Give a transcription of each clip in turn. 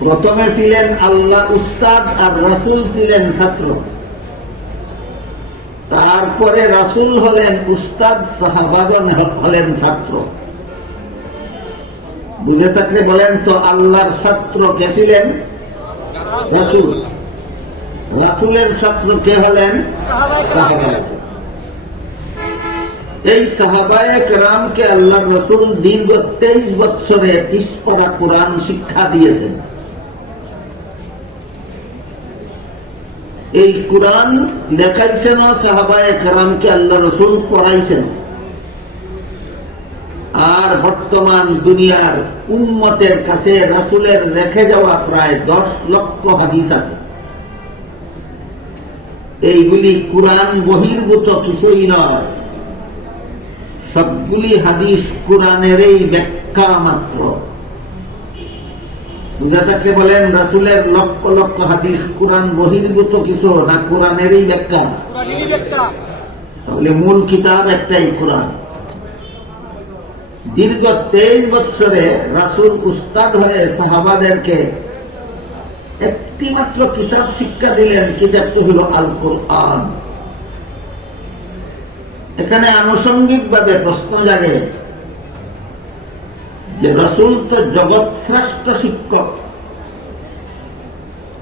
প্রথমে ছিলেন আল্লাহ উস্তাদ আর রাসূল ছিলেন ছাত্র। তারপরে রাসূল হলেন উস্তাদ, সাহাবাগণ হলেন ছাত্র। বুঝে থাকলে বলেন তো, আল্লাহর ছাত্র কে ছিলেন? রাসূল। রাসূলের ছাত্র কে হলেন? সাহাবা। এই সাহাবায়ে কেরামকে আল্লাহ রাসূল দীর্ঘ 23 বছরে 30 পারা কোরআন শিক্ষা দিয়েছেন। এই কোরআন লেখাইছেন সাহাবায়ে কেরামকে আল্লাহ রাসূল পড়াইছেন। আর বর্তমান দুনিয়ার উম্মতের কাছে রাসূলের রেখে যাওয়া প্রায় 10 লক্ষ হাদিস আছে। এইগুলি কোরআন বহির্ভূত কিছুই নয়, সবগুলি হাদিস কোরআনেরই ব্যাখ্যা মাত্র। বুঝা থাকলে বলেন, রাসূলের লক্ষ লক্ষ হাদিস কোরআন বহির্ভূত কিছু না, কোরআনেরই ব্যাখ্যা? তাহলে মূল কিতাব একটাই, কোরআন। দীর্ঘ 23 বছরে রাসূল উস্তাদ হয়ে সাহাবাদেরকে একটি মাত্র কিতাব শিক্ষা দিলেন, কিতাবটি হলো আল কোরআন। এখানে আনুষঙ্গিক ভাবে প্রশ্ন জাগে যে রাসূল তো জগৎ শ্রেষ্ঠ শিক্ষক।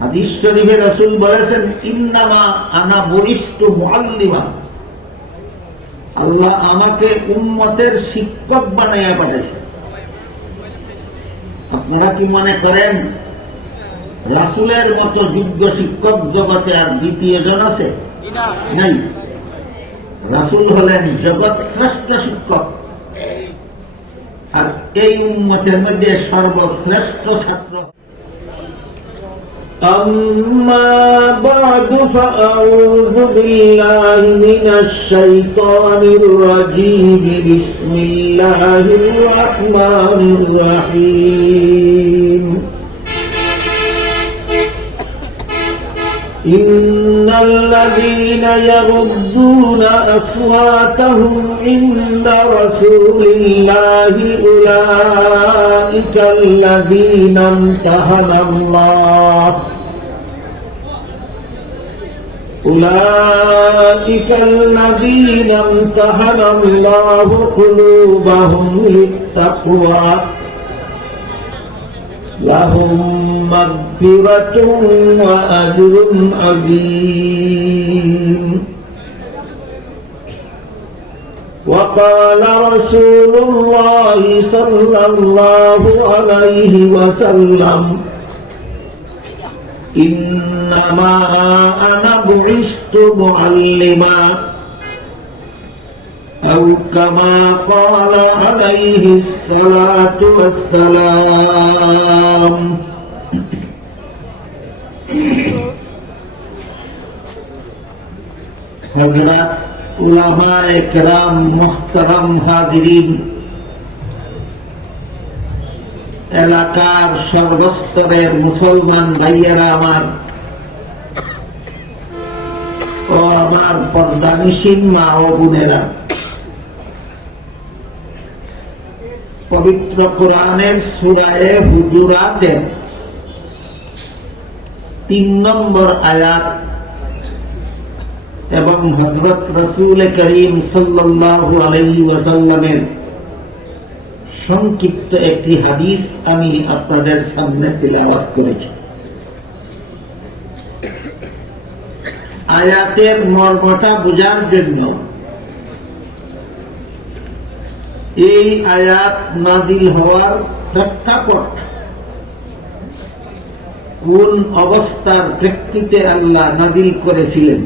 হাদিস শরীফে রাসূল বলেছেন, ইন্নামা আনা বুইস্তু মুআল্লিমা, আল্লাহ আমাকে উম্মতের শিক্ষক বানাইয়া পাঠাইছে। আপনারা কি মনে করেন রাসূলের মতো যোগ্য শিক্ষক জগতে আর দ্বিতীয় জন আছে? নাই। রাসূল হলেন জগৎ শ্রেষ্ঠ শিক্ষক, আর এই উম্মতের মধ্যে সর্বশ্রেষ্ঠ ছাত্র। أما بعد فأعوذ بالله من الشيطان الرجيم بسم الله الرحمن الرحيم إن الذين يغضون أصواتهم عند رسول الله أولئك الذين امتحن الله قلوبهم للتقوى لهم مغفرة وأجر عظيم. وقال رسول الله صلى الله عليه وسلم إنما أنا بعثت معلما أو كما قال عليه الصلاة والسلام. حضرات উলামায়ে কেরাম, মুহতারাম হাজিরিন, এলাকার সর্বস্তরের মুসলমান ভাইয়েরা আমার ও আমার পর্দানিসীন মা ও বোনেরা, পবিত্র কোরআনের সূরা হুজুরাতের 3 নম্বর আয়াত এবং হযরত রাসূল করিম সাল্লাল্লাহু আলাইহি ওয়াসাল্লামের সংক্ষিপ্ত একটি হাদিস আমি আপনাদের সামনে তিলাওয়াত করেছি। আয়াতের মর্মটা বোঝার জন্য এই আয়াত নাযিল হওয়ার প্রেক্ষাপট, কোন অবস্থার প্রেক্ষিতে আল্লাহ নাযিল করেছিলেন,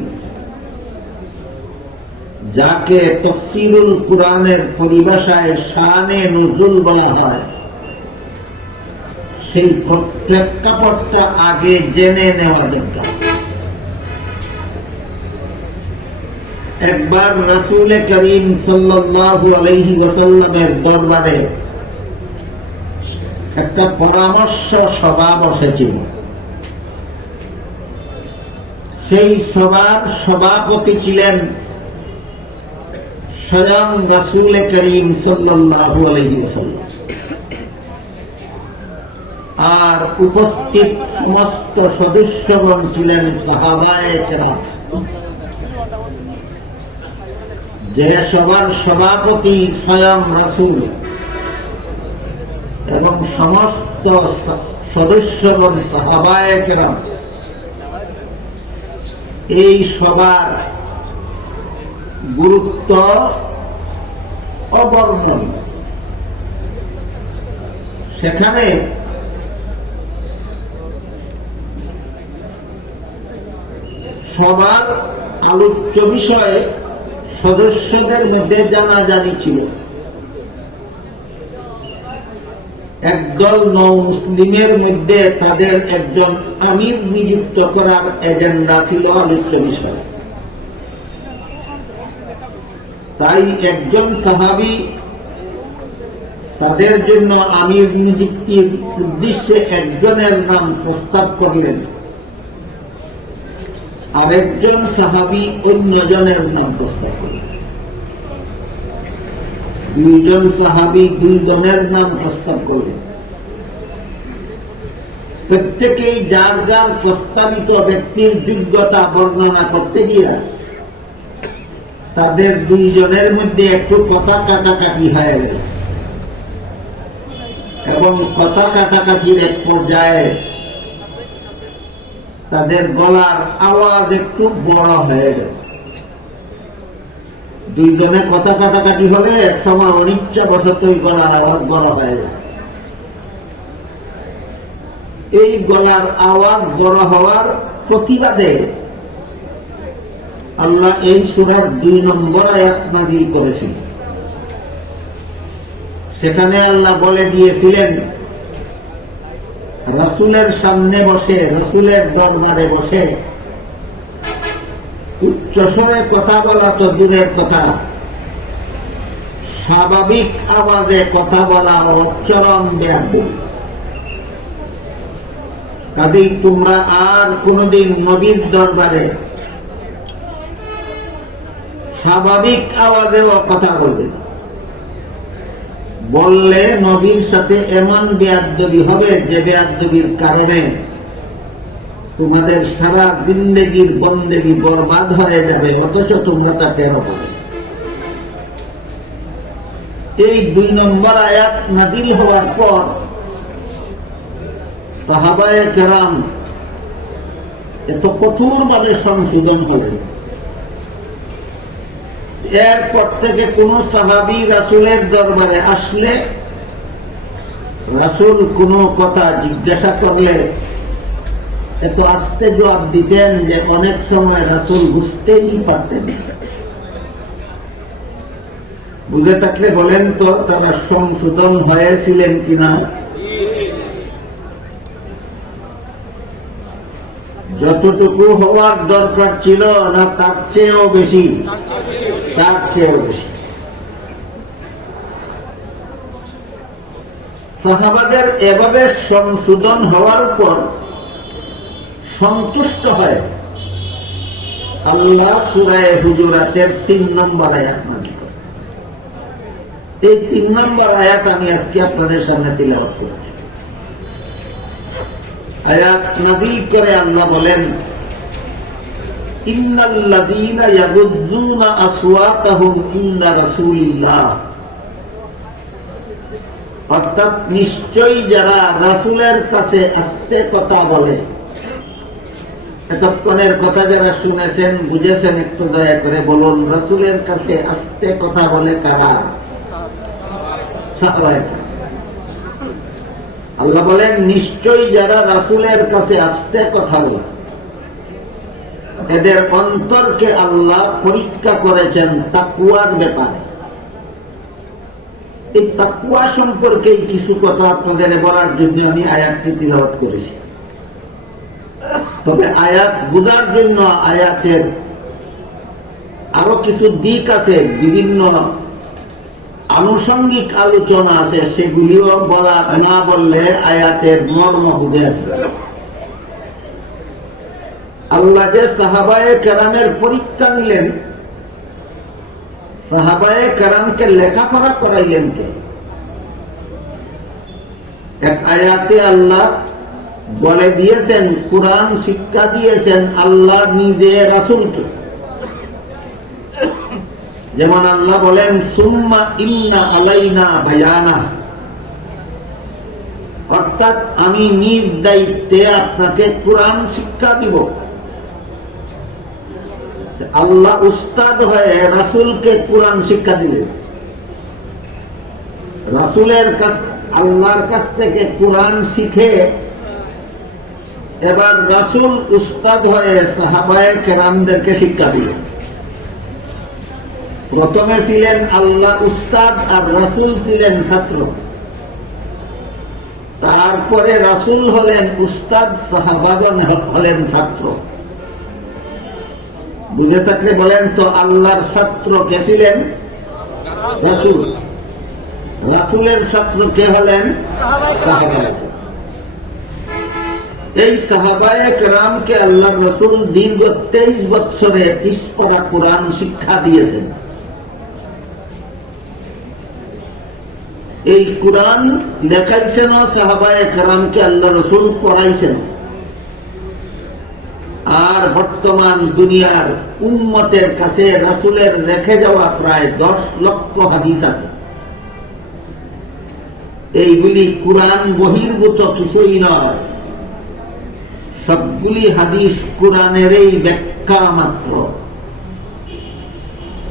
যাকে তাফসীরুল কুরআনের পরিভাষায় শানে নুজুল বলা হয়, সেই প্রেক্ষাপটটা আগে জেনে নেওয়া দরকার। একবার রাসূল করিম সাল্লাল্লাহু আলাইহি ওয়াসাল্লামের দরবারে একটা পরামর্শ সভা বসেছিল। সেই সভার সভাপতি ছিলেন স্বয়ং রাসূল করিম সাল্লাল্লাহু আলাইহি ওয়াসাল্লাম। আর উপস্থিত সমস্ত সদস্যগণ ছিলেন সাহাবায়ে কেরাম, যে সবার সভাপতি স্বয়ং রাসূল এবং সমস্ত সদস্যগণ সাহাবায়ে কেরাম। এই সবার গুরুত্ব অবর্ণনীয়। সেখানে সবার আলোচ্য বিষয়ে সদস্যদের মধ্যে জানাজানি ছিল। একদল নৌ মুসলিমের মধ্যে তাদের একজন আমির নিযুক্ত করার এজেন্ডা ছিল আলোচ্য বিষয়। তাই একজন সাহাবী তাদের জন্য আমির নিযুক্তির উদ্দেশ্যে একজনের নাম প্রস্তাব করলেন, আরেকজন সাহাবী অন্যজনের নাম প্রস্তাব করলেন। দুইজন সাহাবী দুইজনের নাম প্রস্তাব করলেন। প্রত্যেকেই যার যার প্রস্তাবিত ব্যক্তির যোগ্যতা বর্ণনা করতে গিয়ে তাদের দুইজনের মধ্যে একটু কথা কাটাকাটি হয়ে গেল এবং কথা কাটাকাটির এক পর্যায়ে তাদের গলার আওয়াজ একটু বড় হয়ে গেল। দুইজনে কথা কাটাকাটি হলে এক সময় অনিচ্ছা বশতই গলার আওয়াজ বড় হয়ে গেল। এই গলার আওয়াজ বড় হওয়ার প্রতিবাদে আল্লাহ এই সূরার 2 নম্বর আয়াত নাযিল করেছেন। সেখানে আল্লাহ বলে দিয়েছিলেন, রাসূলের সামনে বসে, রাসূলের দরবারে বসে উচ্চ স্বরে কথা বলা তো দূরের কথা, স্বাভাবিক আওয়াজে কথা বলা চরম বেয়াদবি। কাজেই তোমরা আর কোনদিন নবীর দরবারে স্বাভাবিক আওয়াজেও কথা বলবে না। বললে নবীর সাথে এমন বেয়াদবি হবে যে বেয়াদবির কারণে তোমাদের সারা জিন্দেগির বন্দেগি বরবাদ হয়ে যাবে, অথচ তোমরা তা টের পাবে। এই 2 নম্বর আয়াত নাযিল হওয়ার পর সাহাবায়ে কেরাম এত কঠোরভাবে সংশোধন হলেন। এরপর থেকে কোন সাহাবী রাসূলের দরবারে আসলে রাসূল কোন কথা জিজ্ঞাসা করলে এত আস্তে জবাব দিতেন যে অনেক সময় রাসূল বুঝতেই পারতেন। বুঝে থাকলে বলেন তো তারা সংশোধন হয়েছিলেন কিনা? যতটুকু হওয়ার দরকার ছিল না তার চেয়েও বেশি, তার চেয়েও বেশি। সাহাবাদের এভাবে সংশোধন হওয়ার পর সন্তুষ্ট হয় আল্লাহ সূরা হুজুরাতের 3 নম্বর আয়াত নাযিল করেন। এই 3 নম্বর আয়াত আমি আজকে আপনাদের সামনে তিলাওয়াত করছি। আয়াত নাযিল করে আল্লাহ বলেন, ইন্নাল্লাযীনা ইয়াগুযযুনা আসওয়াতাহুম ইনদা রাসূলিল্লাহ, অর্থাৎ নিশ্চয়ই যারা রাসূলের কাছে আস্তে কথা বলে। এতক্ষণের কথা যারা শুনেছেন বুঝেছেন, একটু দয়া করে বলুন রাসূলের কাছে আস্তে কথা বলে কারা? আল্লাহ বলেন নিশ্চয়ই যারা রাসূলের কাছে আস্তে কথা বলে এদের অন্তরকে আল্লাহ পরীক্ষা করেছেন তাকওয়ার ব্যাপারে। এই তাকওয়া সম্পর্কে কিছু কথা আপনাদের বলার জন্য আমি আয়াতটি তিলাওয়াত করেছি। তবে আয়াত বোঝার জন্য আয়াতের আরো কিছু দিক আছে, বিভিন্ন আনুষঙ্গিক আলোচনা আছে, সেগুলিও বলা না বললে আয়াতের মর্ম বুঝে আসবে। আল্লাহ যে সাহাবায়ে কেরামের পরীক্ষা নিলেন, সাহাবায়ে কেরামকে লেখাপড়া করাইলেন কে? এক আয়াতে আল্লাহ বলে দিয়েছেন, কুরআন শিক্ষা দিয়েছেন আল্লাহ নিজে রাসূলকে। যেমন আল্লাহ বলেন, সুম্মা ইন্না আলাইনা বায়ানা, অর্থাৎ আমি নিজ দায়িত্বে আপনাকে কুরআন শিক্ষা দিব। আল্লাহ উস্তাদ হয়ে রাসূলকে কুরআন শিক্ষা দিলেন। রাসূলের আল্লাহর কাছ থেকে কুরআন শিখে এবার রাসূল উস্তাদ হয়ে সাহাবায়ে কেরামদেরকে শিক্ষা দিলেন। প্রথমে ছিলেন আল্লাহ উস্তাদ আর রাসূল ছিলেন ছাত্র। তারপরে রাসূল হলেন উস্তাদ, সাহাবাগণ হলেন ছাত্র। বুঝে থাকলে বলেন তো, আল্লাহর ছাত্র কে ছিলেন? রাসূল। রাসূলের ছাত্র কে হলেন? সাহাবা। এই সাহাবায়ে কেরামকে আল্লাহ রাসূল দীর্ঘ 23 বছরে 30 পারা কুরআন শিক্ষা দিয়েছেন। এই কুরআন লেখাইছেন সাহাবায়ে কেরামকে আল্লাহ রাসূল পড়াইছেন। আর বর্তমান দুনিয়ার উম্মতের কাছে রাসূলের রেখে যাওয়া প্রায় 10 লক্ষ হাদিস আছে। এইগুলি কুরআন বহির্ভূত কিছুই নয়, সবগুলি হাদিস কুরআনেরই ব্যাখ্যা মাত্র।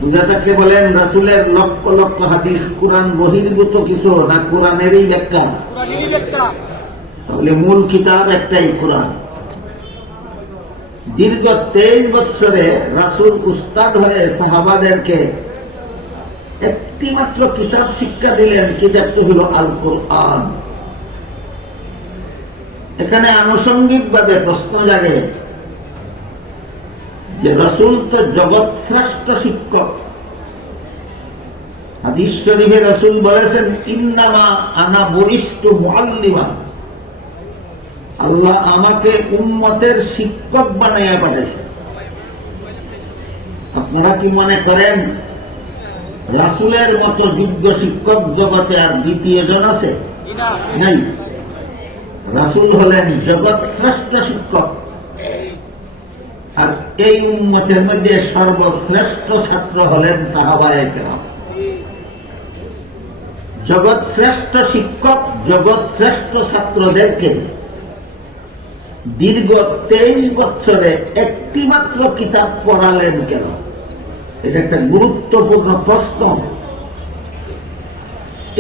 বুঝা থাকলে বলেন, রাসূলের লক্ষ লক্ষ হাদিস কুরআন বহির্ভূত কিছু না, কুরআনেরই ব্যাখ্যা। তাহলে মূল কিতাব একটাই, কুরআন। দীর্ঘ 23 বছরে রাসূল উস্তাদ হয়ে সাহাবাদেরকে একটি মাত্র কিতাব শিক্ষা দিলেন। কিতাবটি হলো আল কুরআন। এখানে আনুষঙ্গিক ভাবে প্রশ্ন জাগে যে রাসূল তো জগৎ শ্রেষ্ঠ শিক্ষক। হাদিস শরীফে রাসূল বলেছেন, ইন্নামা আনা বুইস্তু মুআল্লিমা, আল্লাহ আমাকে উম্মতের শিক্ষক বানাইয়া পাঠাইছেন। আপনারা কি মনে করেন রাসূলের মতো যোগ্য শিক্ষক জগতে আর দ্বিতীয় জন আছে? নাই। রাসূল হলেন জগৎ শ্রেষ্ঠ শিক্ষক। আর এই উম্মতের মধ্যে সর্বশ্রেষ্ঠ ছাত্র হলেন সাহাবায়ে কেরাম। জগৎ শ্রেষ্ঠ শিক্ষক জগৎ শ্রেষ্ঠ ছাত্রদেরকে দীর্ঘ 23 বছরে একটি মাত্র কিতাব পড়ালেন কেন? এটা একটা গুরুত্বপূর্ণ প্রশ্ন।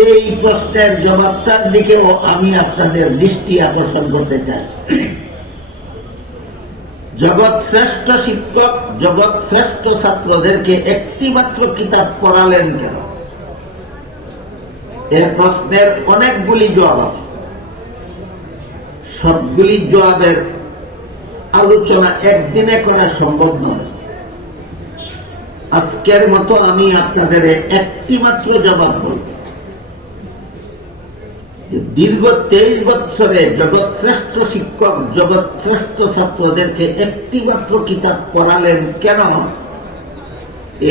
এই প্রশ্নের জবাবটার দিকেও আমি আপনাদের দৃষ্টি আকর্ষণ করতে চাই। জগৎ শ্রেষ্ঠ শিক্ষক জগৎ শ্রেষ্ঠ ছাত্রদেরকে একটি মাত্র কিতাব পড়ালেন কেন? এর প্রশ্নের অনেকগুলি জবাব আছে। সবগুলি জবাবের আলোচনা একদিনে করা সম্ভব নয়। আজকের মতো আমি আপনাদের একটি মাত্র জবাব বলব। দীর্ঘ 23 বছরে জগৎ শ্রেষ্ঠ শিক্ষক জগৎ শ্রেষ্ঠ ছাত্রদেরকে একটি মাত্র কিতাব পড়ালেন কেন?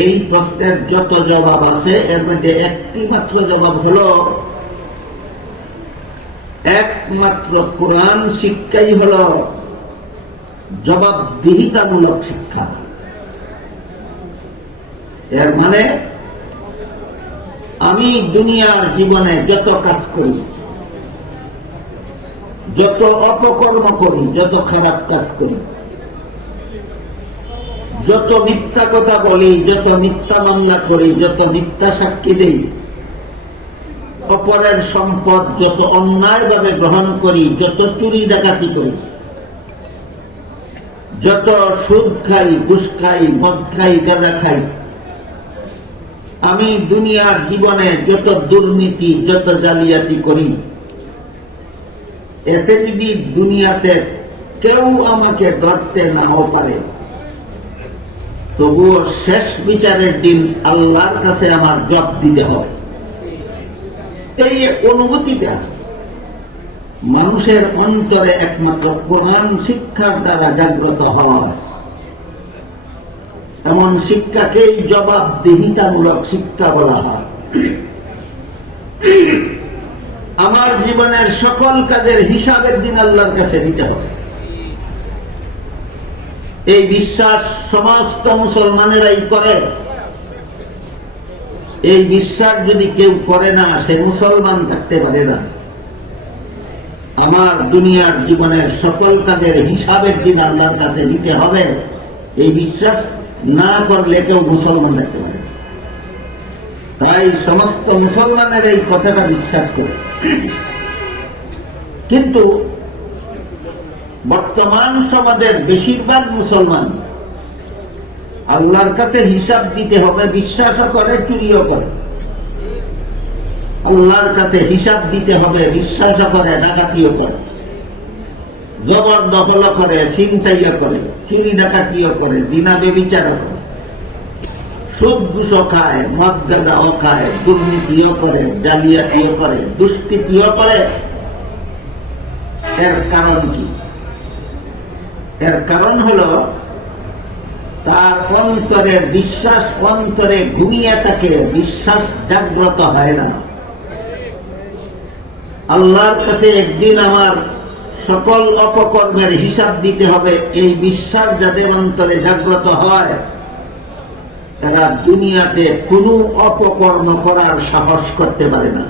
এই প্রশ্নের যত জবাব আছে এর মধ্যে একটি মাত্র জবাব হলো, একমাত্র কুরআন শিক্ষাই হলো জবাবদিহিতামূলক শিক্ষা। এর মানে আমি দুনিয়ার জীবনে যত কাজ করি, যত অপকর্ম করি, যত খারাপ কাজ করি, যত মিথ্যা কথা বলি, যত মিথ্যা মামলা করি, যত মিথ্যা সাক্ষী দেই, অপরের সম্পদ যত অন্যায়ভাবে গ্রহণ করি, যত চুরি ডাকাতি করি, যত সুদ খাই, ঘুষ খাই, মদ খাই, গাঁজা খাই, আমি দুনিয়ার জীবনে যত দুর্নীতি যত জালিয়াতি করি, এতে যদি দুনিয়াতে কেউ আমাকে ধরতে নাও পারে, তবুও শেষ বিচারের দিন আল্লাহর কাছে আমার জবাব দিতে হবে। এই অনুভূতিটা মানুষের অন্তরে একমাত্র কোরআন শিক্ষার দ্বারা জাগ্রত হয়। এমন শিক্ষাকেই জবাবদিহিতামূলক শিক্ষা বলা হয়। আমার জীবনের সকল কাজের হিসাব একদিন আল্লাহর কাছে দিতে হবে। এই বিশ্বাস সমস্ত মুসলমানেরাই করে। এই বিশ্বাস যদি কেউ করে না, সে মুসলমান থাকতে পারে না। আমার দুনিয়ার জীবনের সকল কাজের হিসাব একদিন আল্লাহর কাছে দিতে হবে, এই বিশ্বাস না করলে কেউ মুসলমান থাকতে পারে। তাই সমস্ত মুসলমানের এই কথাটা বিশ্বাস করে। কিন্তু বর্তমান সমাজের বেশিরভাগ মুসলমান আল্লাহর কাছে হিসাব দিতে হবে বিশ্বাসও করে, চুরিও করে। আল্লাহর কাছে হিসাব দিতে হবে বিশ্বাসও করে, ডাকাতিও করে, জবরদখল করে, ছিনতাইও করে, চুরি ডাকাতিও করে, জিনা ব্যভিচারও করে, সুদ ঘুষও খায়, মদ গাঁজাও খায়, দুর্নীতিও করে, জালিয়াতিও করে, দুষ্কৃতিও করে। এর কারণ কি? এর কারণ হলো তার অন্তরের বিশ্বাস অন্তরে ঘুমিয়ে থাকে, বিশ্বাস জাগ্রত হয় না। আল্লাহর কাছে একদিন আমার সকল অপকর্মের হিসাব দিতে হবে, এই বিশ্বাস যাদের অন্তরে জাগ্রত হয়, তারা দুনিয়াতে কোনো অপকর্ম করার সাহস করতে পারে না।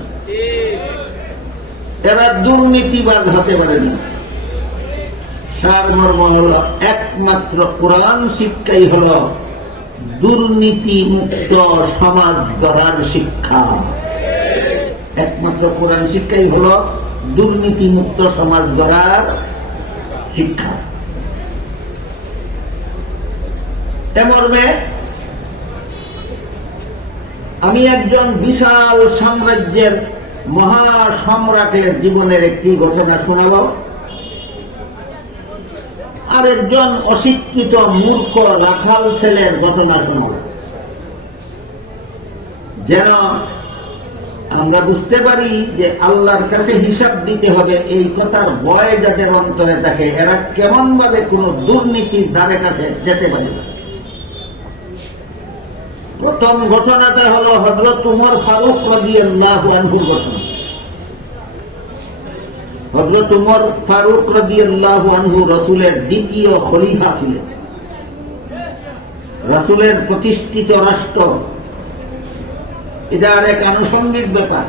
এরা দুর্নীতিবাজ হতে পারে না। সারমর্ম হল একমাত্র কোরআন শিক্ষাই হল দুর্নীতি মুক্ত সমাজ গড়ার শিক্ষা। একমাত্র কোরআন শিক্ষাই হল দুর্নীতি মুক্ত সমাজ গড়ার শিক্ষা। এমর্মে আমি একজন বিশাল সাম্রাজ্যের মহা সম্রাটের জীবনের একটি ঘটনা শোনাব, আর একজন অশিক্ষিত মূর্খ রাখাল ছেলের ঘটনা শোনাব, যেন আমরা বুঝতে পারি যে আল্লাহর কাছে হিসাব দিতে হবে এই কথার ভয় যাদের অন্তরে থাকে, এরা কেমন ভাবে কোন দুর্নীতির ধারে কাছে যেতে পারে না। প্রথম ঘটনাটা হলো হযরত উমর ফারুক রাদিয়াল্লাহু আনহুর ঘটনা। হযরত উমর ফারুক রাদিয়াল্লাহু আনহু রাসূলের দ্বিতীয় খলিফা ছিলেন। রাসূলের প্রতিষ্ঠিত রাষ্ট্র, এটা এক আনুষঙ্গিক ব্যাপার।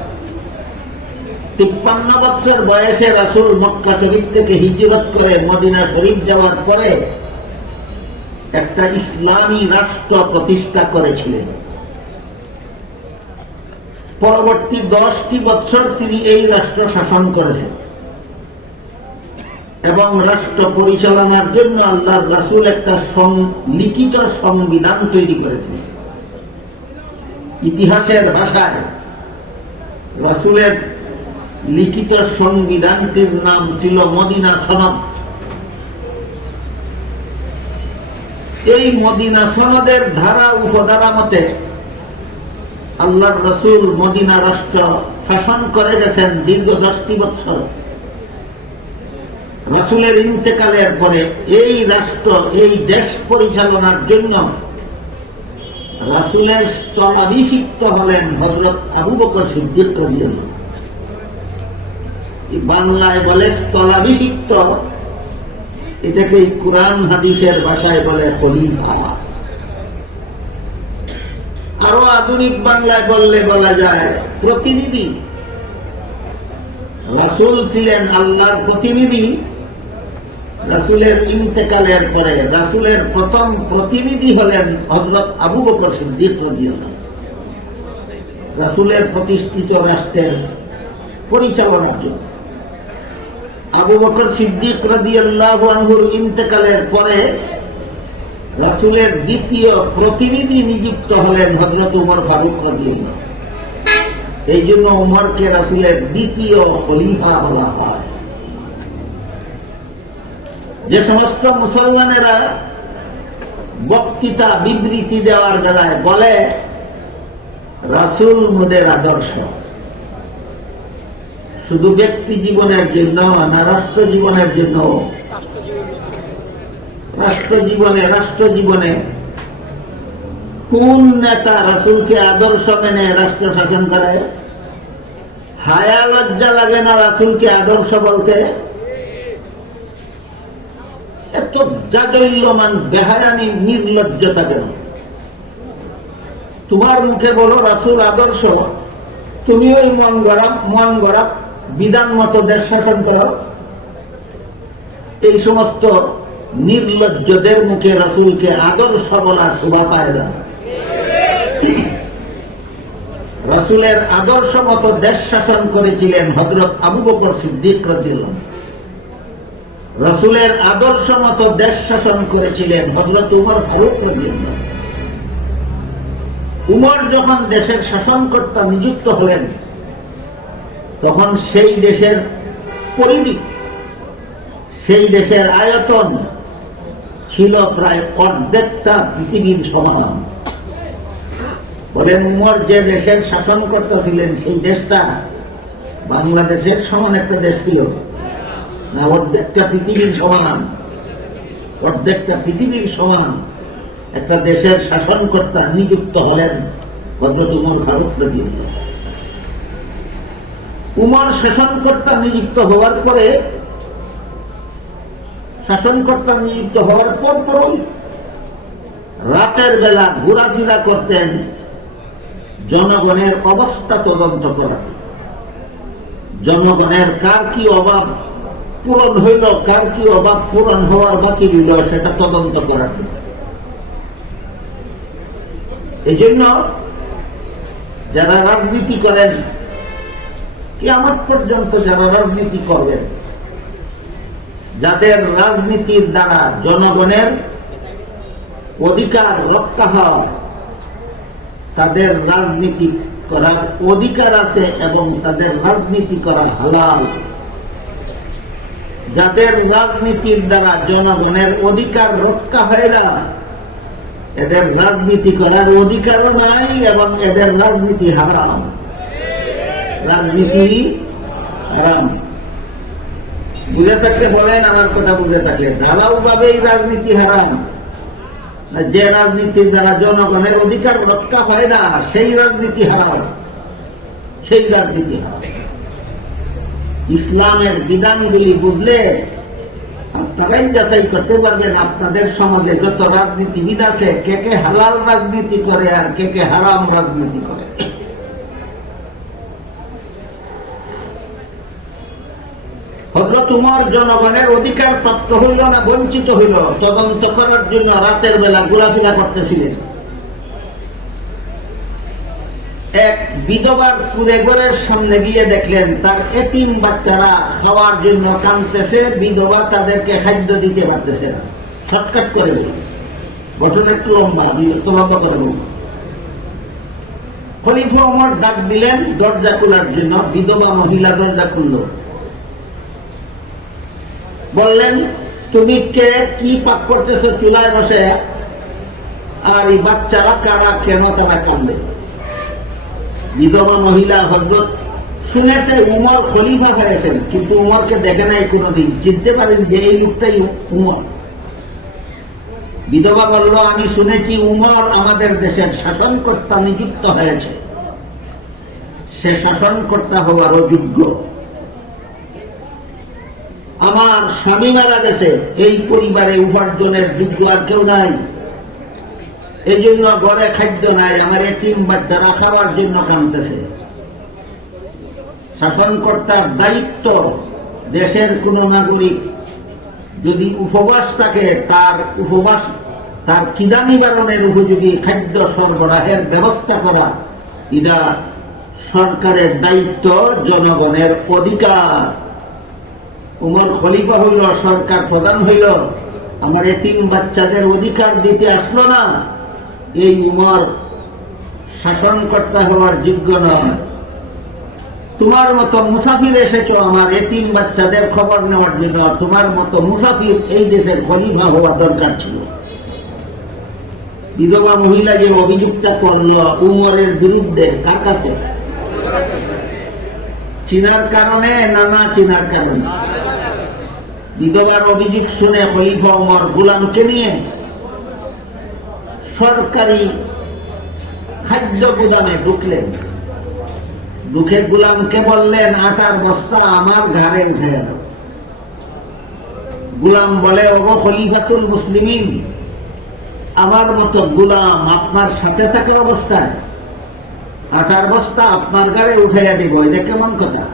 53 বছর বয়সে রাসূল মক্কা শরীফ থেকে হিজরত করে মদিনা শরীফ যাওয়ার পরে একটা ইসলামী রাষ্ট্র প্রতিষ্ঠা করেছিলেন। পরবর্তী 10টি বছর তিনি এই রাষ্ট্র শাসন করেছেন এবং রাষ্ট্র পরিচালনার জন্য আল্লাহর রাসূল একটা লিখিত সংবিধান তৈরি করেছেন। ইতিহাসের ভাষায় রাসূলের লিখিত সংবিধানটির নাম ছিল মদিনা সনদ। এই মদিনা সনদের ধারা উপধারা মতে আল্লাহর রাসূল মদিনা রাষ্ট্র শাসন করে গেছেন দীর্ঘ 10টি বছর। রাসূলের ইন্তেকালের পরে এই রাষ্ট্র, এই দেশ পরিচালনার জন্য রাসূলের স্থলাভিষিক্ত হলেন হযরত আবু বকর সিদ্দিক রাদিয়াল্লাহু। বাংলায় বলে স্থলাভিষিক্ত, এটাকে কুরআন হাদিসের ভাষায় বলে খলিফা। আরো আধুনিক বাংলায় বললে বলা যায় প্রতিনিধি। রাসূল ছিলেন আল্লাহর প্রতিনিধি। রাসূলের ইন্তেকালের পরে রাসূলের প্রথম প্রতিনিধি হলেন হযরত আবু বকর সিদ্দিক রাদিয়াল্লাহু। রাসূলের প্রতিষ্ঠিত রাষ্ট্রের পরিচালনার জন্য আবু বকর সিদ্দিক রাদিয়াল্লাহু আনহুর ইন্তেকালের পরে রাসূলের দ্বিতীয় প্রতিনিধি নিযুক্ত হলেন হযরত উমর ফারুক রাদিয়াল্লাহু। এই জন্য উমরকে রাসূলের দ্বিতীয় খলিফা বলা হয়। যে সমস্ত মুসলমানেরা বক্তৃতা বিবৃতি দেওয়ার বেলায় বলে রাসূল মোদের আদর্শ, শুধু ব্যক্তি জীবনের জন্য না, রাষ্ট্র জীবনের জন্য। রাষ্ট্র জীবনে কোন নেতা রাসূলকে আদর্শ মেনে রাষ্ট্র শাসন করে? হায়া লজ্জা লাগে না রাসূলকে আদর্শ বলতে? এত জাজল্যমান বেহায়ানি নির্লজ্জতা কেন? তোমার মুখে বলো রাসূল আদর্শ, তুমি ওই মন গড়া বিধান মতো দেশ শাসন করো। এই সমস্ত নির্লজ্জদের মুখে রাসূলকে আদর্শ বলা শোভা পায় না। রাসূলের আদর্শ মতো দেশ শাসন করেছিলেন হযরত আবু বকর সিদ্দিক রাদিয়াল্লাহু আনহু। রাসূলের আদর্শ মতো দেশ শাসন করেছিলেন হযরত উমর ফারুক রাদিয়াল্লাহু আনহু। উমর যখন দেশের শাসনকর্তা নিযুক্ত হলেন, তখন সেই দেশের পরিধি, সেই দেশের আয়তন ছিল প্রায় অর্ধেকটা পৃথিবীর সমান। বলেন, উমর যে দেশের শাসনকর্তা ছিলেন, সেই দেশটা বাংলাদেশের সমান একটা দেশ ছিল না? অর্ধেকটা পৃথিবীর সমান, অর্ধেকটা পৃথিবীর সমান একটা দেশের শাসনকর্তা নিযুক্ত হলেন হযরত উমর ফারুক রাদিয়াল্লাহু আনহু। উমর শাসনকর্তা নিযুক্ত হওয়ার পরে, শাসনকর্তা নিযুক্ত হওয়ার পরপরই রাতের বেলা ঘোরাফেরা করতেন জনগণের অবস্থা তদন্ত করা। জনগণের কার কি অভাব পূরণ হইল, কার কি অভাব পূরণ হওয়ার বাকি রইল, সেটা তদন্ত করা। এই জন্য যারা রাজনীতি করেন, কিয়ামত পর্যন্ত যারা রাজনীতি করবেন, যাদের রাজনীতির দ্বারা জনগণের অধিকার রক্ষা হয়, তাদের রাজনীতি করার অধিকার আছে এবং তাদের রাজনীতি করা হালাল। যাদের রাজনীতির দ্বারা জনগণের অধিকার রক্ষা হয় না, এদের রাজনীতি করার অধিকারও নাই এবং এদের রাজনীতি হারাম। রাজনীতি হারাম। বুঝে থাকলে বলেন, আমার কথা বুঝে থাকলে। ঢালাও ভাবেই রাজনীতি হারাম। যে রাজনীতির দ্বারা জনগণের অধিকার রক্ষা হয় না, সেই রাজনীতি হারাম, সেই রাজনীতি হারাম। ইসলামের বিধানগুলি বুঝলে আপনারাই যাচাই করতে পারবেন আপনাদের সমাজে যত রাজনীতিবিদ আছে, কে কে হালাল রাজনীতি করে আর কে কে হারাম রাজনীতি করে। হযরত উমর জনগণের অধিকার প্রাপ্ত হইল না বঞ্চিত হইল, তদন্ত করার জন্য রাতের বেলা ঘোরাফেরা করতেছিলেন। এক বিধবার কুড়ে ঘরের সামনে গিয়ে দেখলেন তার এতিম বাচ্চারা খাওয়ার জন্য কাঁদতেছে, বিধবা তাদেরকে খাদ্য দিতে পারতেছে না। শর্টকাট করে বলুন, গঠন একটু লম্বা, করে বলুন। খলিফা ওমর ডাক দিলেন দরজা খোলার জন্য। বিধবা মহিলা দরজা খুলল। বললেন, তুমি কে, কি পাক করতেছো চুলায় বসে, আর এই বাচ্চারা কারা, কেন তারা কাঁদবে? বিধবা মহিলা হযরত শুনেছে উমর খলিফা হয়েছেন, কিন্তু উমরকে দেখে নাই কোনদিন, চিনতে পারেন যে এই লোকটাই উমর। বিধবা বলল, আমি শুনেছি উমর আমাদের দেশের শাসনকর্তা নিযুক্ত হয়েছে, সে শাসনকর্তা হওয়ার অযোগ্য। আমার স্বামী মারা গেছে, এই পরিবারে উপার্জনের যোগ্য আর কেউ নাই, এই জন্য ঘরে খাদ্য নাই, আমার এতিম বাচ্চারা খাওয়ার জন্য কাঁদতেছে। শাসনকর্তার দায়িত্ব, দেশের কোন নাগরিক যদি উপবাস থাকে, তার উপবাস, তার খিদা নিবারণের উপযোগী খাদ্য সরবরাহের ব্যবস্থা করা, এটা সরকারের দায়িত্ব, জনগণের অধিকার। উমর খলিফা হইল, সরকার প্রধান হইল, আমার এতিম বাচ্চাদের অধিকার দিতে আসলো না, এই উমর শাসনকর্তা হওয়ার যোগ্য নয়। তোমার মতো মুসাফির এসেছো আমার এতিম বাচ্চাদের খবর নেওয়ার জন্য, তোমার মতো মুসাফির এই দেশের খলিফা হওয়া দরকার ছিল। বিধবা মহিলা যে অভিযোগটা করল উমরের বিরুদ্ধে, কার কাছে? চিনার কারণে না না চিনার কারণে? বিধবার অভিযোগ শুনে খলিফা উমর গোলামকে নিয়ে সরকারি খাদ্য গুদামে ঢুকলেন। দুঃখে গোলামকে বললেন, আটার বস্তা আমার ঘাড়ে উঠে গেল। গোলাম বলে, ওগো খলিফাতুল মুসলিমিন, আমার মতো গোলাম আপনার সাথে থাকা অবস্থায় আটার বস্তা আপনার ঘাড়ে উঠে দিব, এটা কেমন কথা?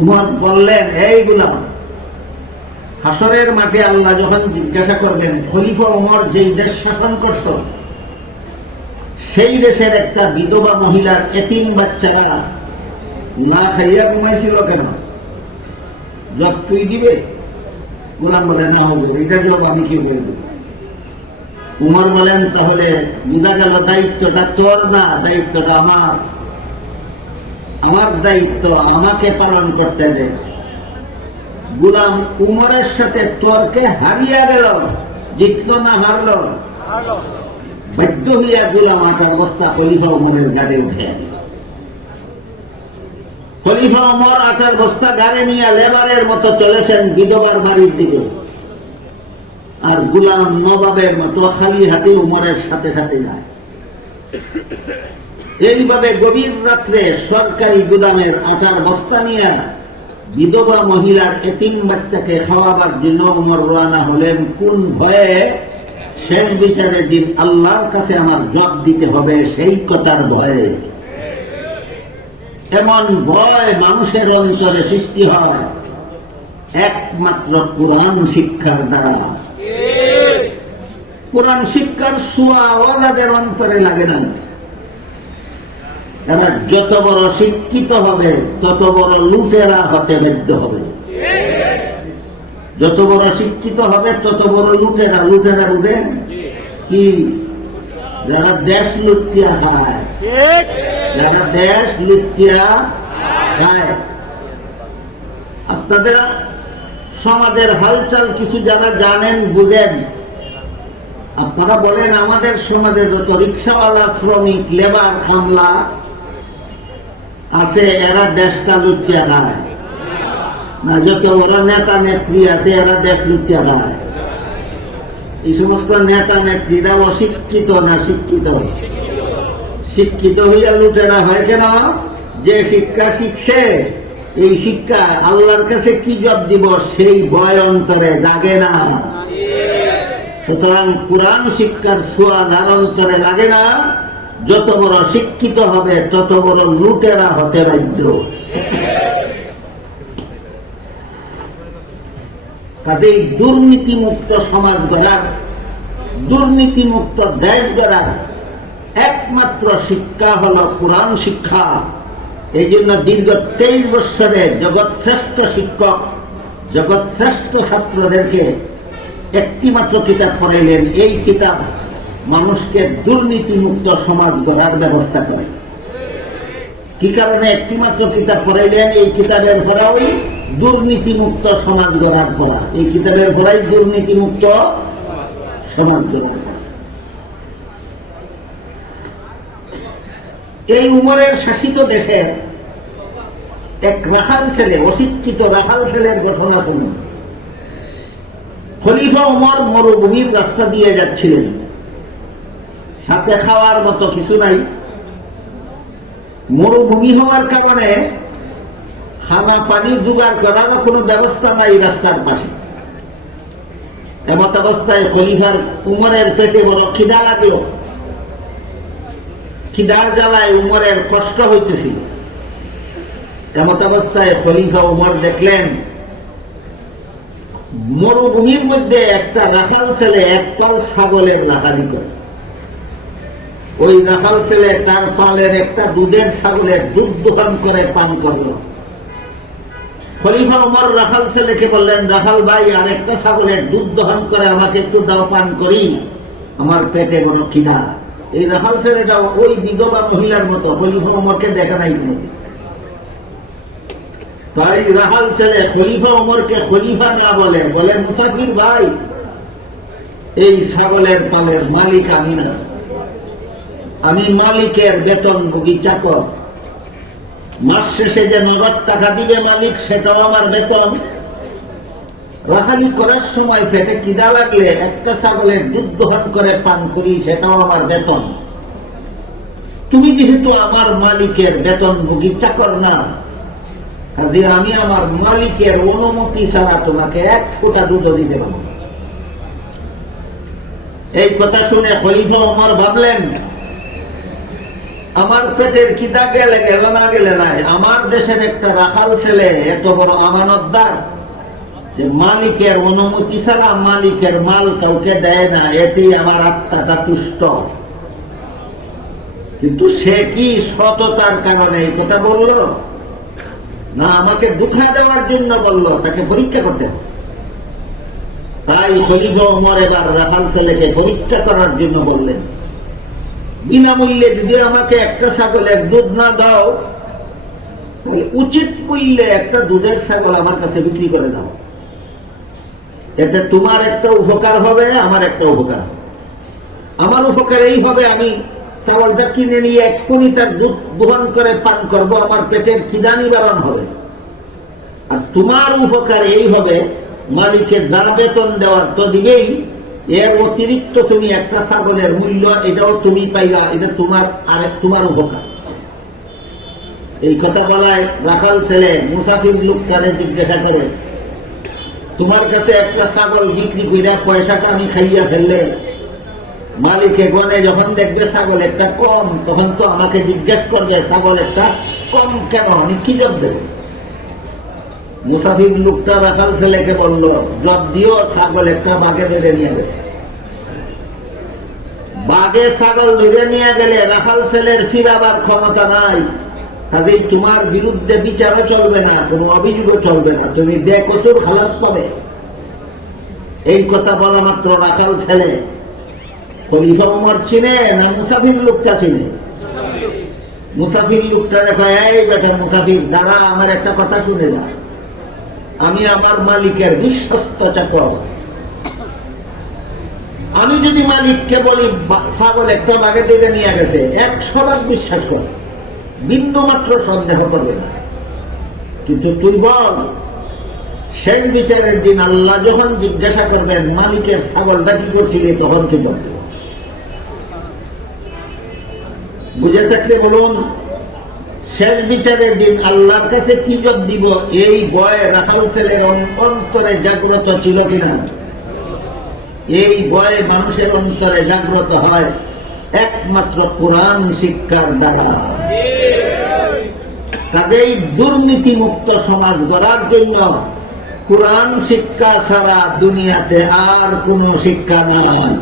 উমর বললেন, এই গোলাম, হাসরের মাঠে আল্লাহ যখন জিজ্ঞাসা করবেন খলিফা উমর যেই দেশ শাসন করত সেই দেশের একটা বিধবা মহিলার এতিম বাচ্চারা না খাইয়া ঘুমাইছিল কেন, জব তুই দিবে? গোলাম বলে, না হবে, এটা জব আমি কি বলবো? উমর বলেন, তাহলে বোঝা গেল দায়িত্বটা তোর না, দায়িত্বটা আমার। আমার দায়িত্ব আমাকে পালন করতে দে। গোলাম উমরের সাথে তর্কে হারিয়ে গেল, জিতল না হারল? বাধ্য হইয়া গোলাম আটার বস্তা খলিফা উমরের গাড়ি উঠে দিল। খলিফা উমর আটার বস্তা গাড়ি নিয়ে লেবারের মতো চলেছেন বিধবার বাড়ির দিকে, আর গোলাম নবাবের মতো খালি হাতে উমরের সাথে সাথে যায়। এইভাবে গভীর রাত্রে সরকারি গোদামের আটার বস্তা নিয়ে বিধবা মহিলার এতিম বাচ্চাকে খাওয়াবার জন্য উমর রওনা হলেন। কোন ভয়ে? শেষ বিচারের দিন আল্লাহর কাছে আমার জবাব দিতে হবে সেই কথার ভয়ে। এমন ভয় মানুষের অন্তরে সৃষ্টি হয় একমাত্র কোরআন শিক্ষার দ্বারা। কোরআন শিক্ষার ছোঁয়া ওদের অন্তরে লাগে না। এরা যত বড় শিক্ষিত হবে তত বড় লুটেরা হতে বাধ্য হবে। যত বড় শিক্ষিত হবে তত বড় লুটেরা। লুটেরা বুঝে কি? যারা দেশ লুটিয়া খায়, যারা দেশ লুটিয়া খায়। আপনাদের সমাজের হালচাল কিছু যারা জানেন বুঝেন, আপনারা বলেন আমাদের সমাজে যত রিক্সাওয়ালা, শ্রমিক, লেবার, কামলা আছে এরা দেশটা লুটিয়া খায় না? যত ওরা নেতা নেত্রী আছে এরা দেশ লুটিয়া খায়। এই সমস্ত নেতা নেত্রীরা অশিক্ষিত না শিক্ষিত? শিক্ষিত হইয়া লুটেরা হয় কেন? যে শিক্ষা শিখছে, এই শিক্ষা আল্লাহর কাছে কি জবাব দিব সেই ভয় অন্তরে জাগে না। সুতরাং কোরআন শিক্ষার ছোঁয়া যার অন্তরে লাগে না, যত বড় শিক্ষিত হবে তত বড় লুটেরা হতে বাধ্য। কাজেই দুর্নীতিমুক্ত সমাজ গড়ার, দুর্নীতিমুক্ত দেশ গড়ার একমাত্র শিক্ষা হল কোরআন শিক্ষা। এই জন্য দীর্ঘ 23 বৎসরে জগৎ শ্রেষ্ঠ শিক্ষক, জগৎ শ্রেষ্ঠ ছাত্রদেরকে একটি মাত্র কিতাব পড়াইলেন। এই কিতাব মানুষকে দুর্নীতিমুক্ত সমাজ গড়ার ব্যবস্থা করে। কি কারণে একটি মাত্র কিতাব পড়াইলেন? এই কিতাবের পড়াই দুর্নীতিমুক্ত সমাজ গড়ার পড়া। এই কিতাবের পড়াই দুর্নীতিমুক্ত সমাজ গড়ার। এই উমরের শাসিত দেশে এক রাখাল ছেলে, অশিক্ষিত রাখাল ছেলের ঘটনা শুনুন। খলিফা উমর মরুভূমির রাস্তা দিয়ে যাচ্ছিলেন, সাথে খাওয়ার মতো কিছু নাই। মরুভূমি হওয়ার কারণে খানা পানি জোগাড় করার কোনো ব্যবস্থা নাই রাস্তার পাশে। এমত অবস্থায় খলিফার উমরের পেটে বড় খিদা লাগলো। খিদার জ্বালায় উমরের কষ্ট হইতেছিল। এমত অবস্থায় খলিফা উমর দেখলেন মরুভূমির মধ্যে একটা রাখাল ছেলে একপাল ছাগলের রাখালি করে। ওই রাখাল ছেলে তার পালের একটা দুধের ছাগলের দুধ দোকান করে পান করল। খলিফা উমর রাখাল ছেলেকে বললেন, রাখাল ভাই, আর একটা ছাগলের দুধ দোকান করে আমাকে একটু দাও, পান করি, আমার পেটে বড় খিদা। এই রাখাল ছেলেটা ওই বিধবা মহিলার মতো, খলিফা উমরকে দেখা নাই কোনোদিন। তাই রাখাল ছেলে খলিফা উমরকে খলিফা না বলে, বলে মুসাফির ভাই, এই ছাগলের পালের মালিক আমি না, আমি মালিকের বেতনভোগী চাকর। মাস শেষে যে নগদ টাকা দিবে মালিক, সেটাও আমার বেতন। রাখালি করার সময় পেটে খিদা লাগলে একটা ছাগলের দুধ দোহন করে পান করি, সেটাও আমার বেতন। তুমি যেহেতু আমার মালিকের বেতনভোগী চাকর না, কাজে আমি আমার মালিকের অনুমতি ছাড়া তোমাকে এক ফোঁটা দুধ দিতে পারবো। এই কথা শুনে খলিফা ওমর ভাবলেন, আমার পেটের খিদা গেলে গেল না গেলে নাই, আমার দেশের একটা রাখাল ছেলে এত বড় আমানতদার যে মালিকের অনুমতি ছাড়া মালিকের মাল কাউকে দেয় না, এতেই আমার আত্মাটা তুষ্ট। কিন্তু সে কি সততার কারণে এই কথা বলল, না আমাকে দুঃখা দেওয়ার জন্য বলল? তাকে পরীক্ষা করতে হবে। তাই খলিফা ওমর এবার রাখাল ছেলেকে পরীক্ষা করার জন্য বললেন, বিনামূল্যে যদি আমাকে একটা ছাগলের দুধ না দাও, তাহলে উচিত মূল্যে একটা দুধের ছাগল আমার কাছে বিক্রি করে দাও। এতে তোমার একটা উপকার হবে, আমার একটা উপকার। আমার উপকার এই হবে, আমি ছাগলটা কিনে নিয়ে এক্ষুনি তার দুধ গ্রহণ করে পান করব, আমার পেটের খিদা নিবারণ হবে। আর তোমার উপকার এই হবে, মালিকের যা বেতন দেওয়ার তো দিবেই, এর অতিরিক্ত তুমি একটা ছাগলের মূল্য এটাও তুমি পাইলা, এটা তোমার উপকার। এই কথা বলায় রাখাল ছেলে মুসাফির লোকটারে জিজ্ঞাসা করে, তোমার কাছে একটা ছাগল বিক্রি করে পয়সাটা আমি খাইয়া ফেললে, মালিকে গনে যখন দেখবে ছাগল একটা কম, তখন তো আমাকে জিজ্ঞেস করবে ছাগল একটা কম কেন, আমি কি জব দেব? মুসাফির লোকটা রাখাল ছেলেকে বলল, জব দিও, ছাগল একটা বাঘে ধরে নিয়ে গেছে। বাঘে ছাগল ধরে নিয়ে গেলে রাখাল ছেলের ফিরাবার ক্ষমতা নাই, কাজেই তোমার বিরুদ্ধে বিচারও চলবে না, কোনো অভিযোগও চলবে না, তুমি বেকসুর খালাস পাবে। এই কথা বলা মাত্র রাখাল ছেলে খলিফা ওমর চিনে না মুসাফির লোকটা চিনে? মুসাফির লোকটা দেখো, এই বেটা মুসাফির, দাঁড়া, আমার একটা কথা শুনে যা। আমি আমার মালিকের বিশ্বস্ত চাকর। আমি যদি মালিককে বলি ছাগল একটা বাঘে ধরে নিয়ে গেছে, 100 বিশ্বাস কর, বিন্দু মাত্র সন্দেহ করবে না। কিন্তু তুই বল, শেষ বিচারের দিন আল্লাহ যখন জিজ্ঞাসা করবেন মালিকের ছাগলটা কি করছিলি, তখন কি বলবে? বুঝে থাকলে বলুন, শেষ বিচারের দিন আল্লাহর কাছে কি জবাব দিব, এই ভয় রাখাল ছেলের অন্তরে জাগ্রত ছিল কিনা? এই ভয় মানুষের অন্তরে জাগ্রত হয় একমাত্র কোরআন শিক্ষার দ্বারা। কাজেই দুর্নীতি মুক্ত সমাজ গড়ার জন্য কোরআন শিক্ষা ছাড়া দুনিয়াতে আর কোন শিক্ষা নাই।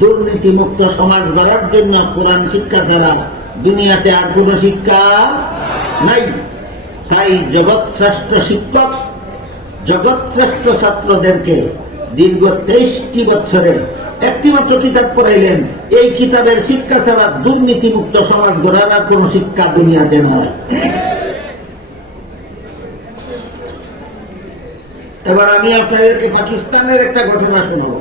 দুর্নীতি মুক্ত সমাজ গড়ার জন্য কোরআন শিক্ষা ছাড়া দুনিয়াতে আর কোন শিক্ষা নাই। তাই জগৎ শ্রেষ্ঠ শিক্ষক জগৎ শ্রেষ্ঠ ছাত্রদেরকে দীর্ঘ 23টি বছরে একটি মাত্র কিতাব পড়াইলেন। এই কিতাবের শিক্ষা ছাড়া দুর্নীতি মুক্ত সমাজ গড়ার আর কোন শিক্ষা দুনিয়াতে নয়। এবার আমি আপনাদেরকে পাকিস্তানের একটা ঘটনা শোনাব,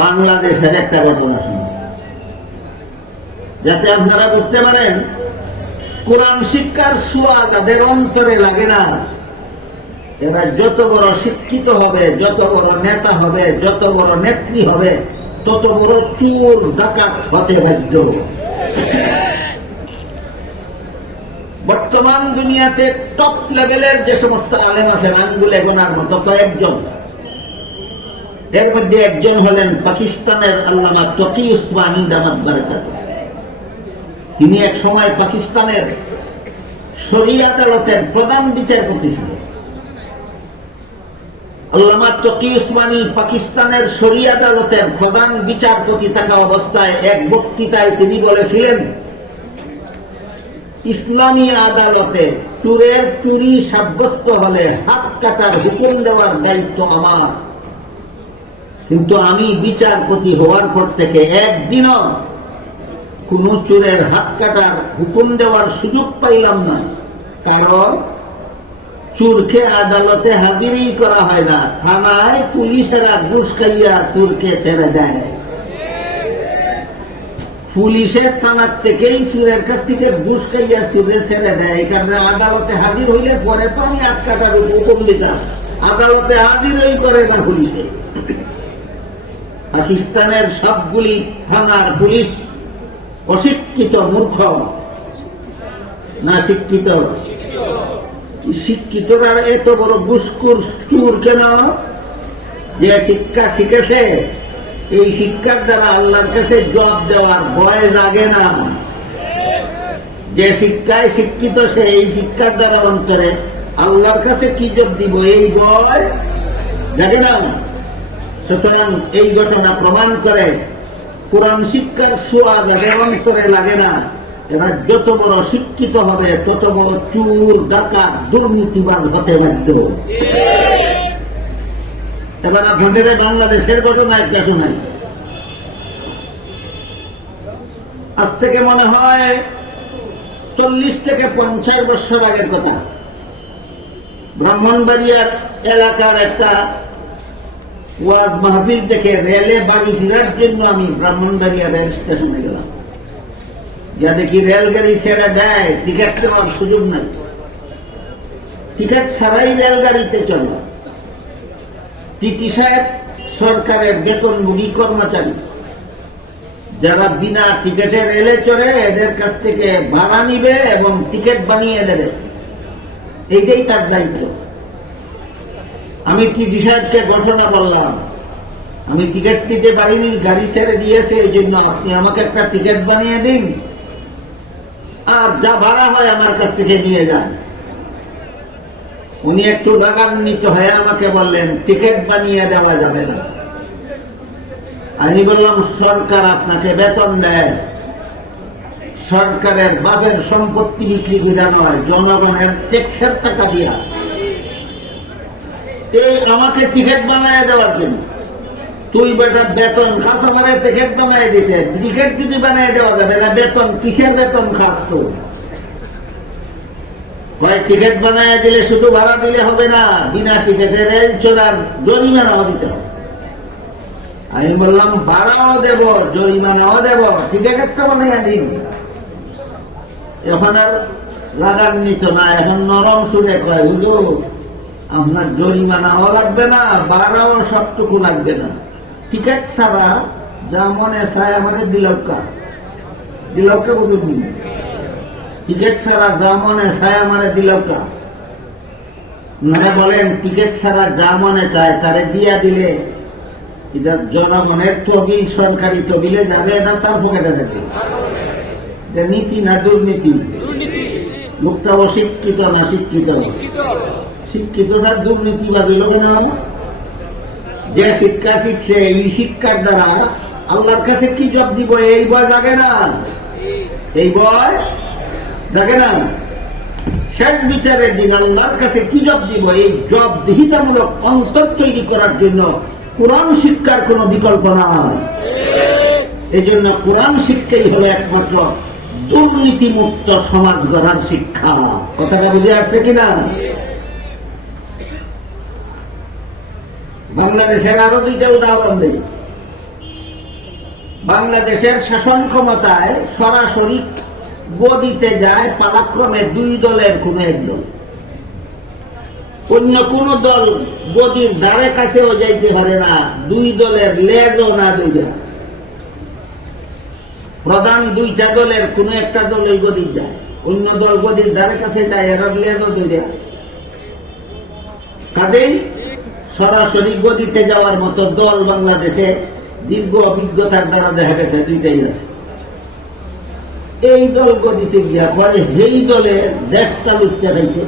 বাংলাদেশের একটা ঘটনা শোনাব, যাতে আপনারা বুঝতে পারেন কোরআন শিক্ষার ছোঁয়া যাদের অন্তরে লাগে না, এরা যত বড় শিক্ষিত হবে, যত বড় নেতা হবে, যত বড় নেত্রী হবে, তত বড় চোর ডাকাত হতে বাধ্য। বর্তমান দুনিয়াতে টপ লেভেলের যে সমস্ত আলেম আছেন, আঙ্গুলে গোনার মতো কয়েকজন, এর মধ্যে একজন হলেন পাকিস্তানের আল্লামা তকি উসমানী দামাত বারাকাতুহু। তিনি এক সময় পাকিস্তানের শরিয়া আদালতের প্রধান বিচারপতি ছিলেন। আল্লামা তকি উসমানী পাকিস্তানের শরিয়া আদালতের প্রধান বিচারপতি থাকা অবস্থায় এক বক্তৃতায় তিনি বলেছিলেন, ইসলামী আদালতে চোরের চুরি সাব্যস্ত হলে হাত কাটার হুকুম দেওয়ার দায়িত্ব আমার, কিন্তু আমি বিচারপতি হওয়ার পর থেকে একদিনও কোন চোরের হাত কাটার হুকুম দেওয়ার সুযোগ পাইলাম না। কারণ চোরকে আদালতে হাজিরই করা হয় না, থানায় পুলিশেরা ঘুষ খাইয়া চোরকে ছেড়ে দেয়। পুলিশের থানার থেকেই চোরের কাছ থেকে ঘুষ খাইয়া চোরে ছেড়ে দেয়। এই কারণে আদালতে হাজির হইলে পরে তো আমি হাত কাটার হুকুম দিতাম, আদালতে হাজির হই করে না পুলিশে। পাকিস্তানের সবগুলি থানার পুলিশ অশিক্ষিত মূর্খ না শিক্ষিত? শিক্ষিতরা এত বড় ঘুষখোর চোর কেন? যে শিক্ষা শিখেছে, এই শিক্ষার দ্বারা আল্লাহর কাছে জবাব দেওয়ার ভয় লাগে না। যে শিক্ষায় শিক্ষিত সে এই শিক্ষার দ্বারা অন্তরে আল্লাহর কাছে কি জবাব দিব এই ভয় লাগে না। সুতরাং এই ঘটনা প্রমাণ করে কোরআন শিক্ষার ছোঁয়া যাদের অন্তরে লাগে না, এরা যত বড় শিক্ষিত হবে তত বড় চোর, ডাকাত, দুর্নীতিবাদ হতে বাধ্য। এবার আপনাদের বাংলাদেশের ঘটনা একটা শোনাই। আজ থেকে মনে হয় 40 থেকে 50 বছর আগের কথা। ব্রাহ্মণবাড়িয়ার এলাকার একটা ওয়াজ মাহফিল থেকে রেলে বাড়ি ফেরার জন্য আমি ব্রাহ্মণবাড়িয়া রেল স্টেশনে গেলাম। যা দেখি রেলগাড়ি ছেড়ে দেয়, টিকিট নেওয়ার সুযোগ নাই, টিকিট ছাড়াই রেলগাড়িতে চলে। টিটি সাহেব সরকারের বেতনভোগী কর্মচারী, যারা বিনা টিকিটে রেলে চড়ে এদের কাছ থেকে ভাড়া নিবে এবং টিকিট বানিয়ে দেবে, এইটাই তার দায়িত্ব। আমি টিটি সাহেবকে ঘটনা বললাম, আমি টিকিট নিতে পারিনি, গাড়ি ছেড়ে দিয়েছে, এই জন্য আপনি আমাকে একটা টিকিট বানিয়ে দিন, আর যা ভাড়া হয় আমার কাছ থেকে নিয়ে যান। উনি একটু রাগান্বিত হয়ে আমাকে বললেন, টিকিট বানিয়ে দেওয়া যাবে না। আমি বললাম, সরকার আপনাকে বেতন দেয়, সরকারের বাপের সম্পত্তি বিক্রি করে নয়, জনগণের ট্যাক্সের টাকা দিয়া এই আমাকে টিকিট বানিয়ে দেওয়ার জন্য। তুই বেটা বেতন খাস, আমার টিকিট বানিয়ে দিতে। টিকিট যদি বানিয়ে দেওয়া যাবে না, বেতন কিসের বেতন খাস? তো টিকিট বানিয়ে দিলে শুধু ভাড়া দিলে হবে না, বিনা টিকিটে রেল চলার জরিমানাও দিতে হবে। আমি বললাম, ভাড়াও দেব, জরিমানাও দেব, টিকিটের তো বানিয়ে দিন। এখন আর রাগান্বিত না, এখন নরম সুরে কয়, হুজুর আপনার জরিমানাও লাগবে না, ভাড়াও সবটুকু লাগবে না, টিকিট ছাড়া যা মনে চায় আমাদের দিলকা বুঝুন, টিকিট ছাড়া যা মনে চায় আমাদের দিলকা। মানে বলেন, টিকিট ছাড়া যা মনে চায় তারে দিয়া দিলে এটা জনগণের তহবিল, সরকারি তহবিলে যাবে না তার পকেটে যাবে। এটা নীতি না দুর্নীতি? লোকটা অশিক্ষিত না শিক্ষিত? শিক্ষিতটা দুর্নীতিবাদী লোক না। যে শিক্ষা শিখছে এই শিক্ষার দ্বারা আল্লাহর কাছে কি জব দিব এই ভয় জাগে না, এই ভয় জাগে না। শেষ বিচারের দিন আল্লাহর কাছে কি জব দিব এই জবাবদিহিতামূলক অন্তর তৈরি করার জন্য কোরআন শিক্ষার কোন বিকল্প নাই। এই জন্য কোরআন শিক্ষাই হলো একমাত্র দুর্নীতিমুক্ত সমাজ গড়ার শিক্ষা। কথাটা বুঝে আসছে কিনা? বাংলাদেশের আরো দুইটা উদাহরণ দেই। বাংলাদেশের শাসন ক্ষমতায় সরাসরি গদিতে যায় পালাক্রমে দুই দলের কোন এক দল, অন্য কোন দল গদির ধারে কাছেও যাইতে পারে না, দুই দলের লেজও না দুইটা। প্রধান দুইটা দলের কোন একটা দল ওই গদির যায়, অন্য দল গদির ধারে কাছে যায়, এর লেজও দুইটা। কাজেই সরাসরি গদিতে যাওয়ার মতো দল বাংলাদেশে দীর্ঘ অভিজ্ঞতার দ্বারা দেখা গেছে দুইটাই আছে। এই দল গদিতে গিয়া পরে এই দলে দেশটা লুটতে চাইছে,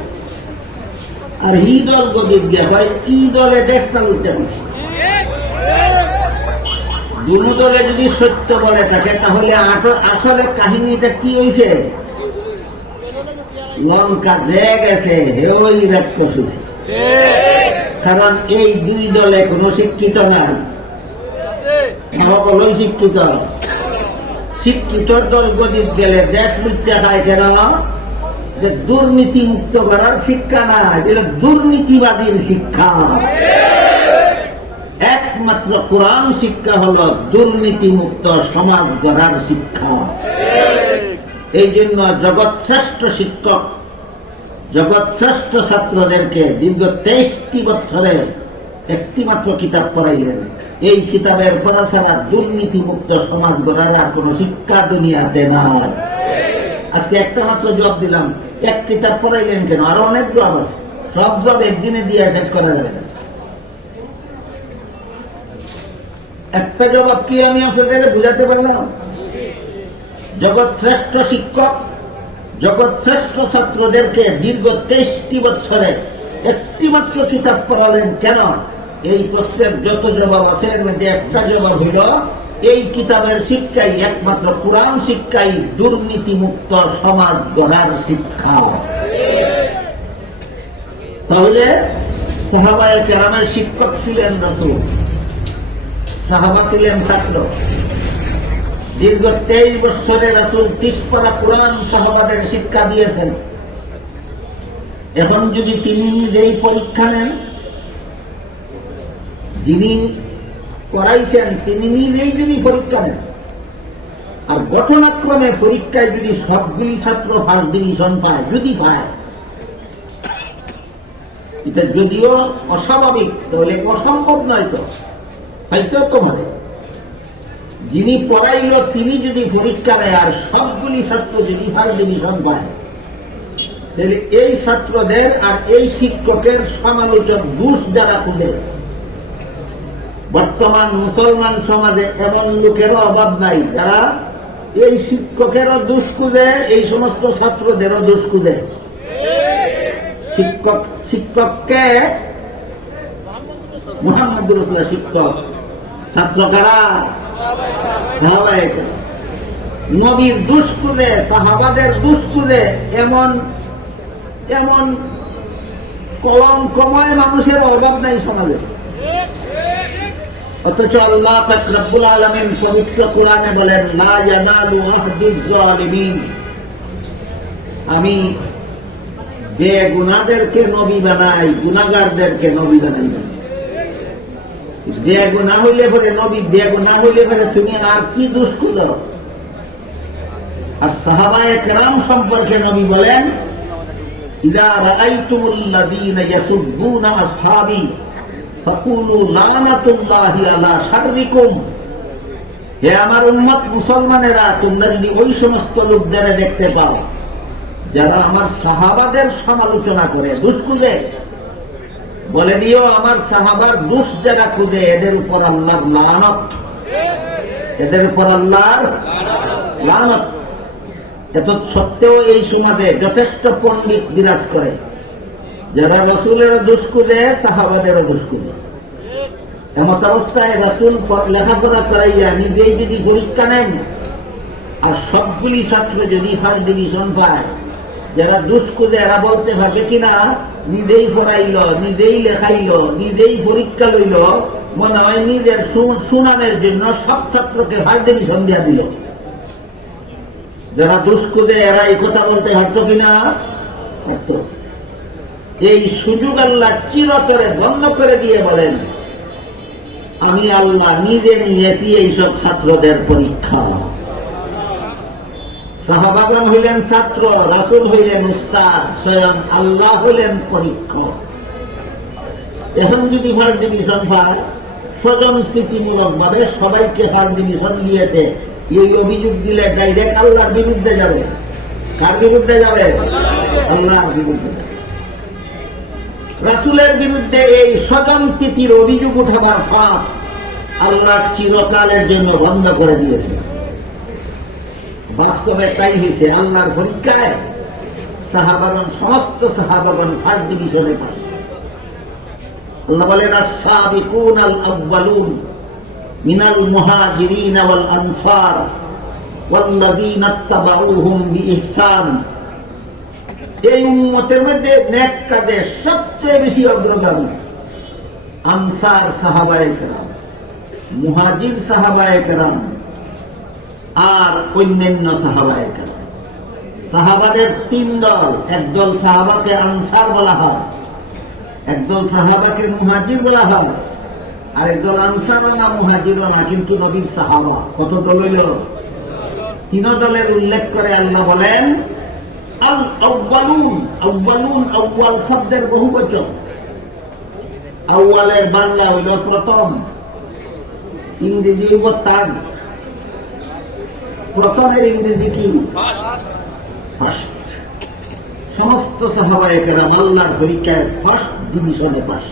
আর এই দল গদিত গিয়া হয় ই দলে দেশটা লুটতে চাইছে। দুনো দলে যদি সত্য বলে থাকে তাহলে আসলে কাহিনীটা কি হয়েছে? লঙ্কা যে গেছে হেই রাত পশুছে। কারণ এই দুই দলে কোনো শিক্ষিত নাই, সকলই শিক্ষিত। শিক্ষিত দল গদিত গেলে দেশ লুটতে খায় কেন? যে দুর্নীতি মুক্ত করার শিক্ষা না, যেটা দুর্নীতিবাদীর শিক্ষা। একমাত্র কোরআন শিক্ষা হলো দুর্নীতি মুক্ত সমাজ গড়ার শিক্ষা। এই জন্য জগৎ শ্রেষ্ঠ শিক্ষক, জগৎ শ্রেষ্ঠ ছাত্রদেরকে দীর্ঘ 23টি বছরে একটি মাত্র কিতাব পড়াইলেন। এই কিতাবের পড়া ছাড়া দুর্নীতিমুক্ত সমাজ গড়ার আর কোন শিক্ষা দুনিয়াতে নাই। আজকে একটা মাত্র জবাব দিলাম, এক কিতাব পড়াইলেন কেন? আরো অনেক জবাব আছে, সব জবাব একদিনে দিয়ে শেষ করা যাবে না। একটা জবাব কি আমি আপনাদের বুঝাতে পারলাম? জগৎ শ্রেষ্ঠ শিক্ষক, জগৎ শ্রেষ্ঠ ছাত্রদেরকে দীর্ঘ 23টি বছরে একটি মাত্র কিতাব পড়ালেন কেন? এই প্রশ্নের যত জবাব আছে এর মধ্যে একটা জবাব হইল, এই কিতাবের শিক্ষাই একমাত্র কোরআন শিক্ষাই দুর্নীতিমুক্ত সমাজ গড়ার শিক্ষা। তাহলে সাহাবায়ে কেরামের শিক্ষক ছিলেন রাসূল, সাহাবা ছিলেন ছাত্র। দীর্ঘ 23 বছরে রাসূল 30 পারা কোরআন সাহাবাদের শিক্ষা দিয়েছেন। এখন যদি তিনি নিজেই পরীক্ষা নেন, যিনি করাইছেন তিনি নিজেই যদি পরীক্ষা নেন, আর ঘটনাক্রমে পরীক্ষায় যদি সবগুলি ছাত্র ফার্স্ট ডিভিশন পায়, যদি পায়, এটা যদিও অস্বাভাবিক, তাহলে অসম্ভব নয় তো, হয়তো তোমার যিনি পড়াইল তিনি যদি পরীক্ষা নেয় আর সবগুলি ছাত্র যদি ফার্স্ট ডিভিশন পায়, তাহলে এই ছাত্রদের আর এই শিক্ষকের সমালোচক দোষ দ্বারা খুঁজে। বর্তমান মুসলমান সমাজে এমন লোকেরও অভাব নাই যারা এই শিক্ষকেরও দোষ খুঁজে, এই সমস্ত ছাত্রদেরও দোষ খুঁজে। শিক্ষককে মুহাম্মদুর রাসূলুল্লাহ শিক্ষক, ছাত্র কারা? সাহাবায়ে কেরাম। নবীর দোষ খুঁজে, সাহাবাদের দোষ খুঁজে এমন এমন কলঙ্কময় মানুষের অভাব নাই সমাজে। অথচ আল্লাহ পাক রব্বুল আলামিন পবিত্র কোরআনে বলেন, লা ইয়ানালু আহদিজ জালিমিন, আমি যে গুনাহদেরকে নবী বানাই, গুনাহগারদেরকে নবী বানাই না। যে গুনাহ হইলে পরে নবী, বেগুনাহ হইলে পরে তুমি আর কি দোষ খুঁজো? আর সাহাবায়ে কেরাম সম্পর্কে নবী বলেন, ইযা রাআইতুমুল্লাযীনা ইয়াসুব্বুনা আসহাবী ফাকুলু লানাতুল্লাহি আলা শাররিকুম। হে আমার উম্মত মুসলমানেরা, তোমরা যদি ওই সমস্ত লোকদের দেখতে পাও যারা আমার সাহাবাদের সমালোচনা করে, দোষ খুঁজে, বলে দিও আমার সাহাবার দোষ যারা খুঁজে এদের উপর আল্লাহর লানত, এদের উপর আল্লাহর লানত। এত সত্ত্বেও এই সমাজে যথেষ্ট পণ্ডিত বিরাজ করে যারা রাসূলের দোষ খুঁজে, সাহাবাদেরও দোষ খুঁজে। এমত অবস্থায় রাসূল লেখাপড়া করাইয়া নিজেই যদি পরীক্ষা নেন আর সবগুলি ছাত্র যদি ফার্স্ট ডিভিশন পায়, যারা দোষ খুঁজে এরা বলতে পারবে কিনা নিজেই পড়াইল, নিজেই লেখাইল, নিজেই পরীক্ষা লইল, মনে হয় নিজের সুনামের জন্য সব ছাত্রকে ফার্স্ট ডিভিশন দিয়া দিল। যারা দোষ খুঁজে এরা এই কথা বলতে পারত কিনা? এই সুযোগ আল্লাহ চিরতরে বন্ধ করে দিয়ে বলেন, আমি আল্লাহ নিজে নিয়েছি এইসব ছাত্রদের পরীক্ষা। সাহাবাগণ হইলেন ছাত্র, রাসূল হইলেন উস্তাদ, স্বয়ং আল্লাহ হইলেন পরীক্ষক। এখন যদি ফার্স্ট ডিভিশন পায়, স্বজন প্রীতিমূলক ভাবে সবাইকে ফার্স্ট ডিভিশন দিয়েছে, এই অভিযোগ দিলে ডাইরেক্ট আল্লাহর বিরুদ্ধে যাবে। কার বিরুদ্ধে যাবে? আল্লাহর বিরুদ্ধে। রাসূলের বিরুদ্ধে এই স্বজন প্রীতির অভিযোগ উঠাবার পাপ আল্লাহ চিরকালের জন্য বন্ধ করে দিয়েছে। বাস্তবে তাই হয়েছে। আল্লাহর পরীক্ষায় সাহাবাগণ, সমস্ত সাহাবাগণ ফার্স্ট ডিভিশনে পাস। আল্লাহ বলেন, আস-সাবিকুনাল আউয়ালুন মিনাল মুহাজিরিন ওয়াল আনসার ওয়াল্লাযীনা ইত্তাবাউহুম বিইহসান। এই উম্মতের মধ্যে নেক কাজে সবচেয়ে বেশি অগ্রগামী আনসার সাহাবায়ে কেরাম, মুহাজির সাহাবায়ে কেরাম আর অন্যান্য সাহাবায়ে কেরাম। সাহাবাদের তিন দল, একদল সাহাবাকে আনসার বলা হয়, একদল সাহাবাকে মুহাজির বলা হয়, আর একদল আনসারও না মুহাজিরও না, কিন্তু নবীর সাহাবা। কত দল হইল? তিন দলের উল্লেখ করে আল্লাহ বলেন, আল আউয়ালুন। আউয়ালুন, আউয়াল শব্দের বহুবচন। আউয়ালের বাংলা হইল প্রথম, ইংরেজি হইব তার। প্রথমের ইংরেজি কি? ফার্স্ট। সমস্ত সাহাবায়ে কেরাম আল্লাহর পরীক্ষায় ফার্স্ট ডিভিশনে পাস।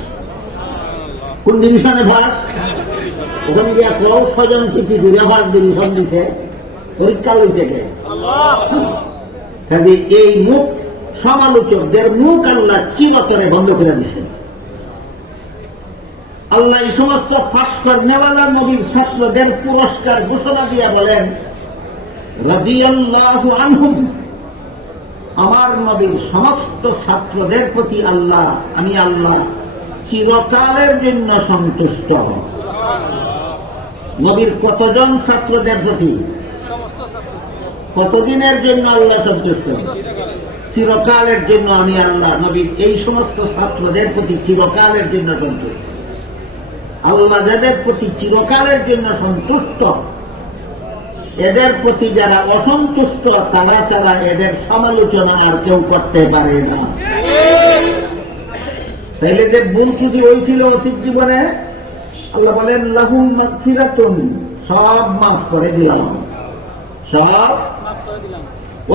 কোন ডিভিশনে পাস? ওখানে গিয়া কেউ স্বজন প্রীতি ঘুরে ফার্স্ট ডিভিশন দিছে, পরীক্ষা লইছে কে? কাজে এই মুখ সমালোচকদের মুখ আল্লাহ চিরতরে বন্ধ করে দিচ্ছেন। আল্লাহ এই সমস্ত ফাঁস করনেওয়ালা নবীর ছাত্রদের পুরস্কার ঘোষণা দিয়া বলেন, রাদিয়াল্লাহু আনহুম, আমার নবীর সমস্ত ছাত্রদের প্রতি আল্লাহ, আমি আল্লাহ চিরকালের জন্য সন্তুষ্ট। নবীর কতজন ছাত্রদের প্রতি? কতদিনের জন্য আল্লাহ সন্তুষ্ট? চিরকালের জন্য আমি আল্লাহ নবীর এই সমস্ত ছাত্রদের প্রতি চিরকালের জন্য সন্তুষ্ট। আল্লাহ যাদের প্রতি চিরকালের জন্য সন্তুষ্ট, এদের প্রতি যারা অসন্তুষ্ট তারা ছাড়া এদের সমালোচনা আর কেউ করতে পারে না। তাইলে যে ভুল ত্রুটি হয়েছিল অতীত জীবনে, আল্লাহ বলেন লাহুম মাগফিরাতুন, সব মাফ করে দিলাম, সব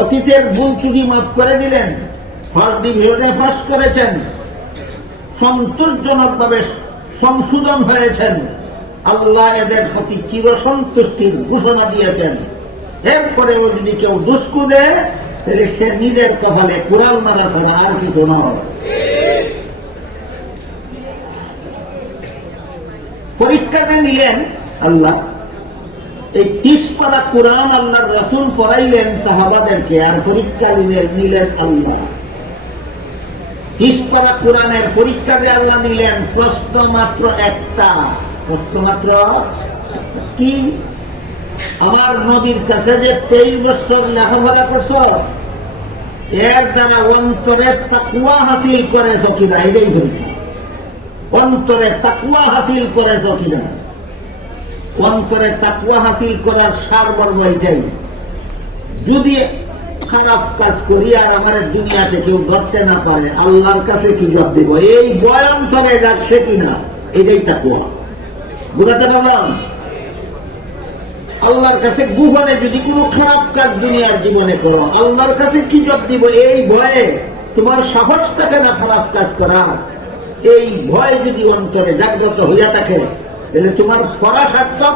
অতীতের ভুল ত্রুটি মাফ করে দিলেন। ফার্স্ট ডিভিশনে পাস করেছেন, সন্তোষজনক ভাবে সংশোধন হয়েছেন, আল্লাহ এদের প্রতি চিরসন্তুষ্টির ঘোষণা দিয়েছেন। এরপরেও যদি কেউ দুষ্কু দেয় তাহলে সে নিজের কপালে কুড়াল মারা ছাড়া আর কিছু নয়। পরীক্ষাতে নিলেন আল্লাহ, এই 30 পারা কুরআন আল্লাহর রাসূল পড়াইলেন সাহাবাদেরকে, আর পরীক্ষা নিলেন আল্লাহ। 30 পারা কুরআনের পরীক্ষাতে আল্লাহ নিলেন প্রশ্ন মাত্র একটা। প্রশ্ন মাত্র কি? আমার নবীর কাছে যে 23 বছর লেখাপড়া করছ, এর দ্বারা অন্তরে তাকওয়া হাসিল করেছ কিনা, এটাই পরীক্ষা। অন্তরে তাকওয়া হাসিল করেছ কিনা। অন্তরে তাকওয়া হাসিল করার সারমর্ম এটাই। যদি খারাপ কাজ করি আর আমার দুনিয়াতে কেউ ধরতে না পারে, আল্লাহর কাছে কি জবাব দেব, এই ভয় অন্তরে রাখছে কিনা, এটাই তাকওয়া। বুঝাতে পারলাম? আল্লাহর কাছে গোপনে যদি কোনো খারাপ কাজ দুনিয়ার জীবনে করো, আল্লাহর কাছে কি জবাব দিব, এই ভয়ে তোমার সাহস থাকে না খারাপ কাজ করা। এই ভয় যদি অন্তরে জাগ্রত হইয়া থাকে, তাহলে তোমার পড়া সার্থক,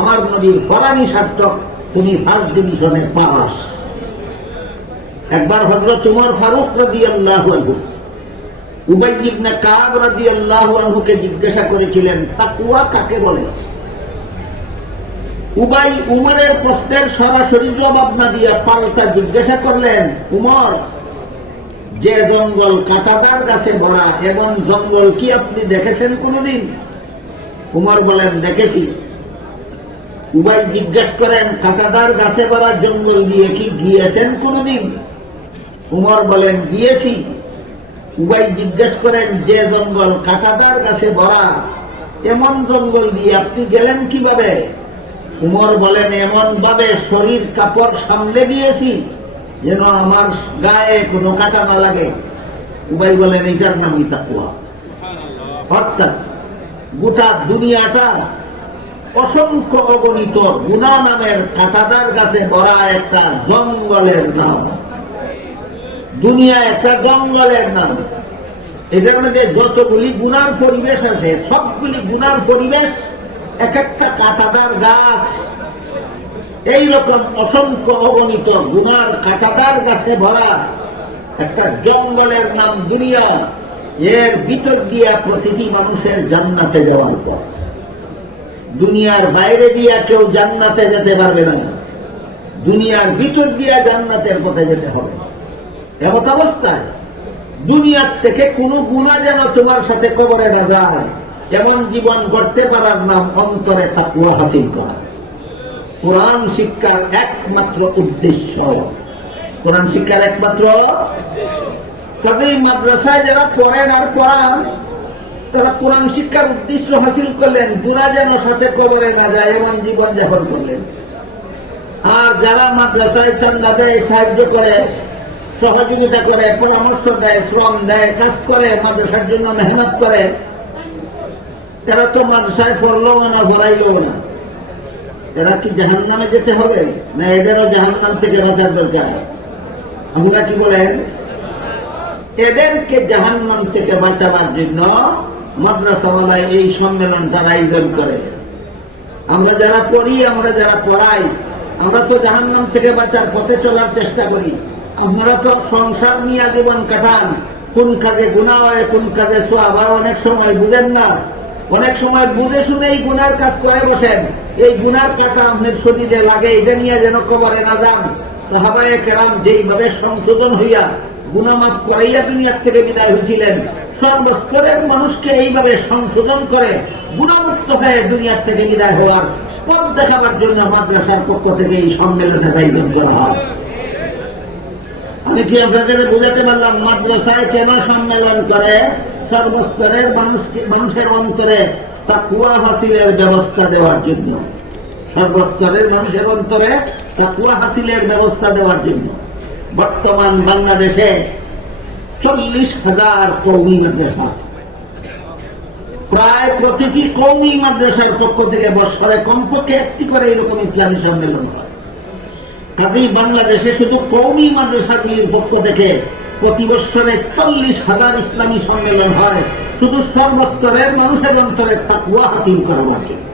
আমার নবীর পড়ানি সার্থক, তুমি ফার্স্ট ডিভিশনে পাস। একবার হযরত উমর ফারুক রাদিয়াল্লাহু আনহু উবাই ইবনে কাব রাদিয়াল্লাহু আনহুকে জিজ্ঞাসা করেছিলেন, তাকওয়া কাকে বলে? উবাই উমরের প্রশ্নের সরাসরি জবাব না দিয়ে পাল্টা জিজ্ঞাসা করলেন, উমর, যে জঙ্গল কাঁটাদার গাছে ভরা, এমন জঙ্গল কি আপনি দেখেছেন কোনদিন? উমর বলেন, দেখেছি। উবাই জিজ্ঞাসা করেন, কাঁটাদার গাছে ভরা জঙ্গল দিয়ে কি গিয়েছেন কোনদিন? উমর বলেন, গিয়েছি। উবাই জিজ্ঞাসা করেন, যে জঙ্গল কাঁটাদার গাছে ভরা, এমন জঙ্গল দিয়ে আপনি গেলেন কিভাবে? উমর বলেন, এমন ভাবে শরীর কাপড় সামলে দিয়েছি যেন আমার গায়ে কোনো কাঁটা না লাগে। উবাই বলেন, এটার নামই তাকওয়া। অর্থাৎ গোটা দুনিয়াটা অসংখ্য অগণিত গুনাহ নামের কাঁটাদার গাছে ভরা একটা জঙ্গলের নাম। দুনিয়া একটা জঙ্গলের নাম। এটার মধ্যে যতগুলি গুনার পরিবেশ আছে, সবগুলি গুনার পরিবেশ এক একটা কাঁটাদার গাছ। এইরকম অসংখ্য অগণিত গুনার কাঁটাদার গাছে ভরা একটা জঙ্গলের নাম দুনিয়া। এর ভিতর দিয়া প্রতিটি মানুষের জান্নাতে যাওয়ার পর, দুনিয়ার বাইরে দিয়া কেউ জান্নাতে যেতে পারবে না, দুনিয়ার ভিতর দিয়া জান্নাতের পথে যেতে হবে। এমত অবস্থায় দুনিয়ার থেকে কোনো গুনাহ যেন তোমার সাথে কবরে না যায়, এমন জীবন গড়তে পারার নাম অন্তরে তাকওয়া হাসিল করা। কোরআন শিক্ষার একমাত্র উদ্দেশ্য, কোরআন শিক্ষার একমাত্র। কাজেই মাদ্রাসায় যারা পড়েন আর পড়ান, তারা কোরআন শিক্ষার উদ্দেশ্য হাসিল করলেন, গুনাহ যেন সাথে কবরে না যায় এমন জীবন যাপন করলেন। আর যারা মাদ্রাসায় চান্দা দেয়, সাহায্য করে, সহযোগিতা করে, পরামর্শ দেয়, শ্রম দেয়, কাজ করে, মাদ্রাসার জন্য মেহনত করে, এরা তো মাদ্রাসায় পড়লো না, পড়াইলো না। এরা কি জাহান্নামে যেতে হবে, না এদেরও জাহান্নাম থেকে বাঁচার দরকার? আপনারা কি বলেন? এদেরকে জাহান্নাম থেকে বাঁচাবার জন্য মাদ্রাসাওয়ালায় এই সম্মেলনটা আয়োজন করে। আমরা যারা পড়ি, আমরা যারা পড়াই, আমরা তো জাহান্নাম থেকে বাঁচার পথে চলার চেষ্টা করি। আপনারা তো সংসার নিয়ে জীবন কাটান, কোন কাজে গুনাহ হয়, কোন কাজে সওয়াব হয় অনেক সময় বুঝেন না। অনেক সময় বুঝে শুনেই গুনার কাজ করে বসেন। এই গুনার কাটা আপনার শরীরে লাগে, এটা নিয়ে যেন কবরে না যান। সাহাবায়ে কেরাম যেইভাবে সংশোধন হইয়া গুনাহ মাফ করাইয়া দুনিয়ার থেকে বিদায় হয়েছিলেন, সর্বস্তরের মানুষকে এইভাবে সংশোধন করে গুণামুক্ত হয়ে দুনিয়ার থেকে বিদায় হওয়ার পথ দেখাবার জন্য মাদ্রাসার পক্ষ থেকে এই সম্মেলনের আয়োজন করা হয়। আমি কি আপনাদের বোঝাতে পারলাম মাদ্রাসায় কেন সম্মেলন করে? সর্বস্তরের মানুষের অন্তরে তাকওয়া হাসিলের ব্যবস্থা দেওয়ার জন্য। সর্বস্তরের মানুষের অন্তরে তাকওয়া হাসিলের ব্যবস্থা দেওয়ার জন্য। বর্তমান বাংলাদেশে 40,000 কওমি মাদ্রাসা আছে। প্রায় প্রতিটি কওমি মাদ্রাসার পক্ষ থেকে বছরে কমপক্ষে একটি করে এরকম ইসলামী সম্মেলন হয়। কাজেই বাংলাদেশে শুধু কওমি মাদ্রাসাগুলির পক্ষ থেকে প্রতি বছরে 40,000 ইসলামী সম্মেলন হয়, শুধু সর্বস্তরের মানুষের অন্তরে তাকওয়া হাসিল করার জন্য।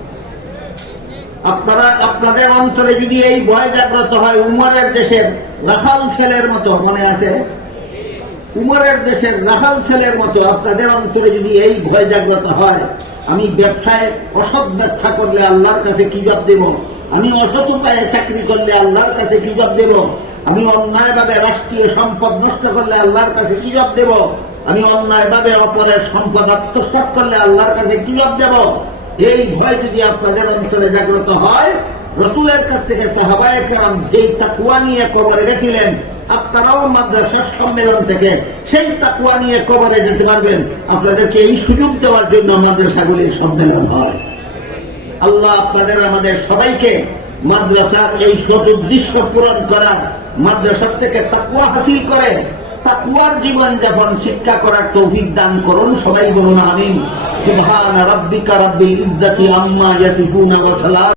আপনাদের অন্তরে যদি এই ভয় জাগ্রত হয়, উমরের দেশের রাখাল ছেলের মতো, মনে আছে? উমরের দেশের রাখাল ছেলের মতো আপনাদের অন্তরে যদি এই ভয় জাগ্রত হয়, আমি ব্যবসায় অসৎ ব্যবসা করলে আল্লাহর কাছে কি জবাব দেব, আমি অসৎ উপায়ে চাকরি করলে আল্লাহর কাছে কি জবাব দেব, আমি অন্যায়ভাবে রাষ্ট্রীয় সম্পদ নষ্ট করলে আল্লাহর কাছে কি জবাব দেব, আমি অন্যায়ভাবে অপরের সম্পদ আত্মসাৎ করলে আল্লাহর কাছে কি জবাব দেব, এই ভয় যদি আপনাদের অন্তরে জাগ্রত হয়, রাসূলের কাছ থেকে সাহাবায়ে কেরাম যেই তাকওয়া নিয়ে কবরে গেছিলেন, আপনারাও মাদ্রাসার সম্মেলন থেকে সেই তাকওয়া নিয়ে কবরে যেতে পারবেন। আপনাদেরকে এই সুযোগ দেওয়ার জন্য মাদ্রাসাগুলির সম্মেলন হয়। আল্লাহ আপনাদের আমাদের সবাইকে মাদ্রাসার এই সদুদ্দেশ্য পূরণ করার, মাদ্রাসার থেকে তাকওয়া হাসিল করে তাকওয়ার জীবন যাপন শিক্ষা করার তৌফিক দান করুন। সবাই বলুন আমিন। সুবহান রাব্বিকা রাব্বিল ইজ্জাতি আম্মা ইয়াসিফুন ওয়া সালাম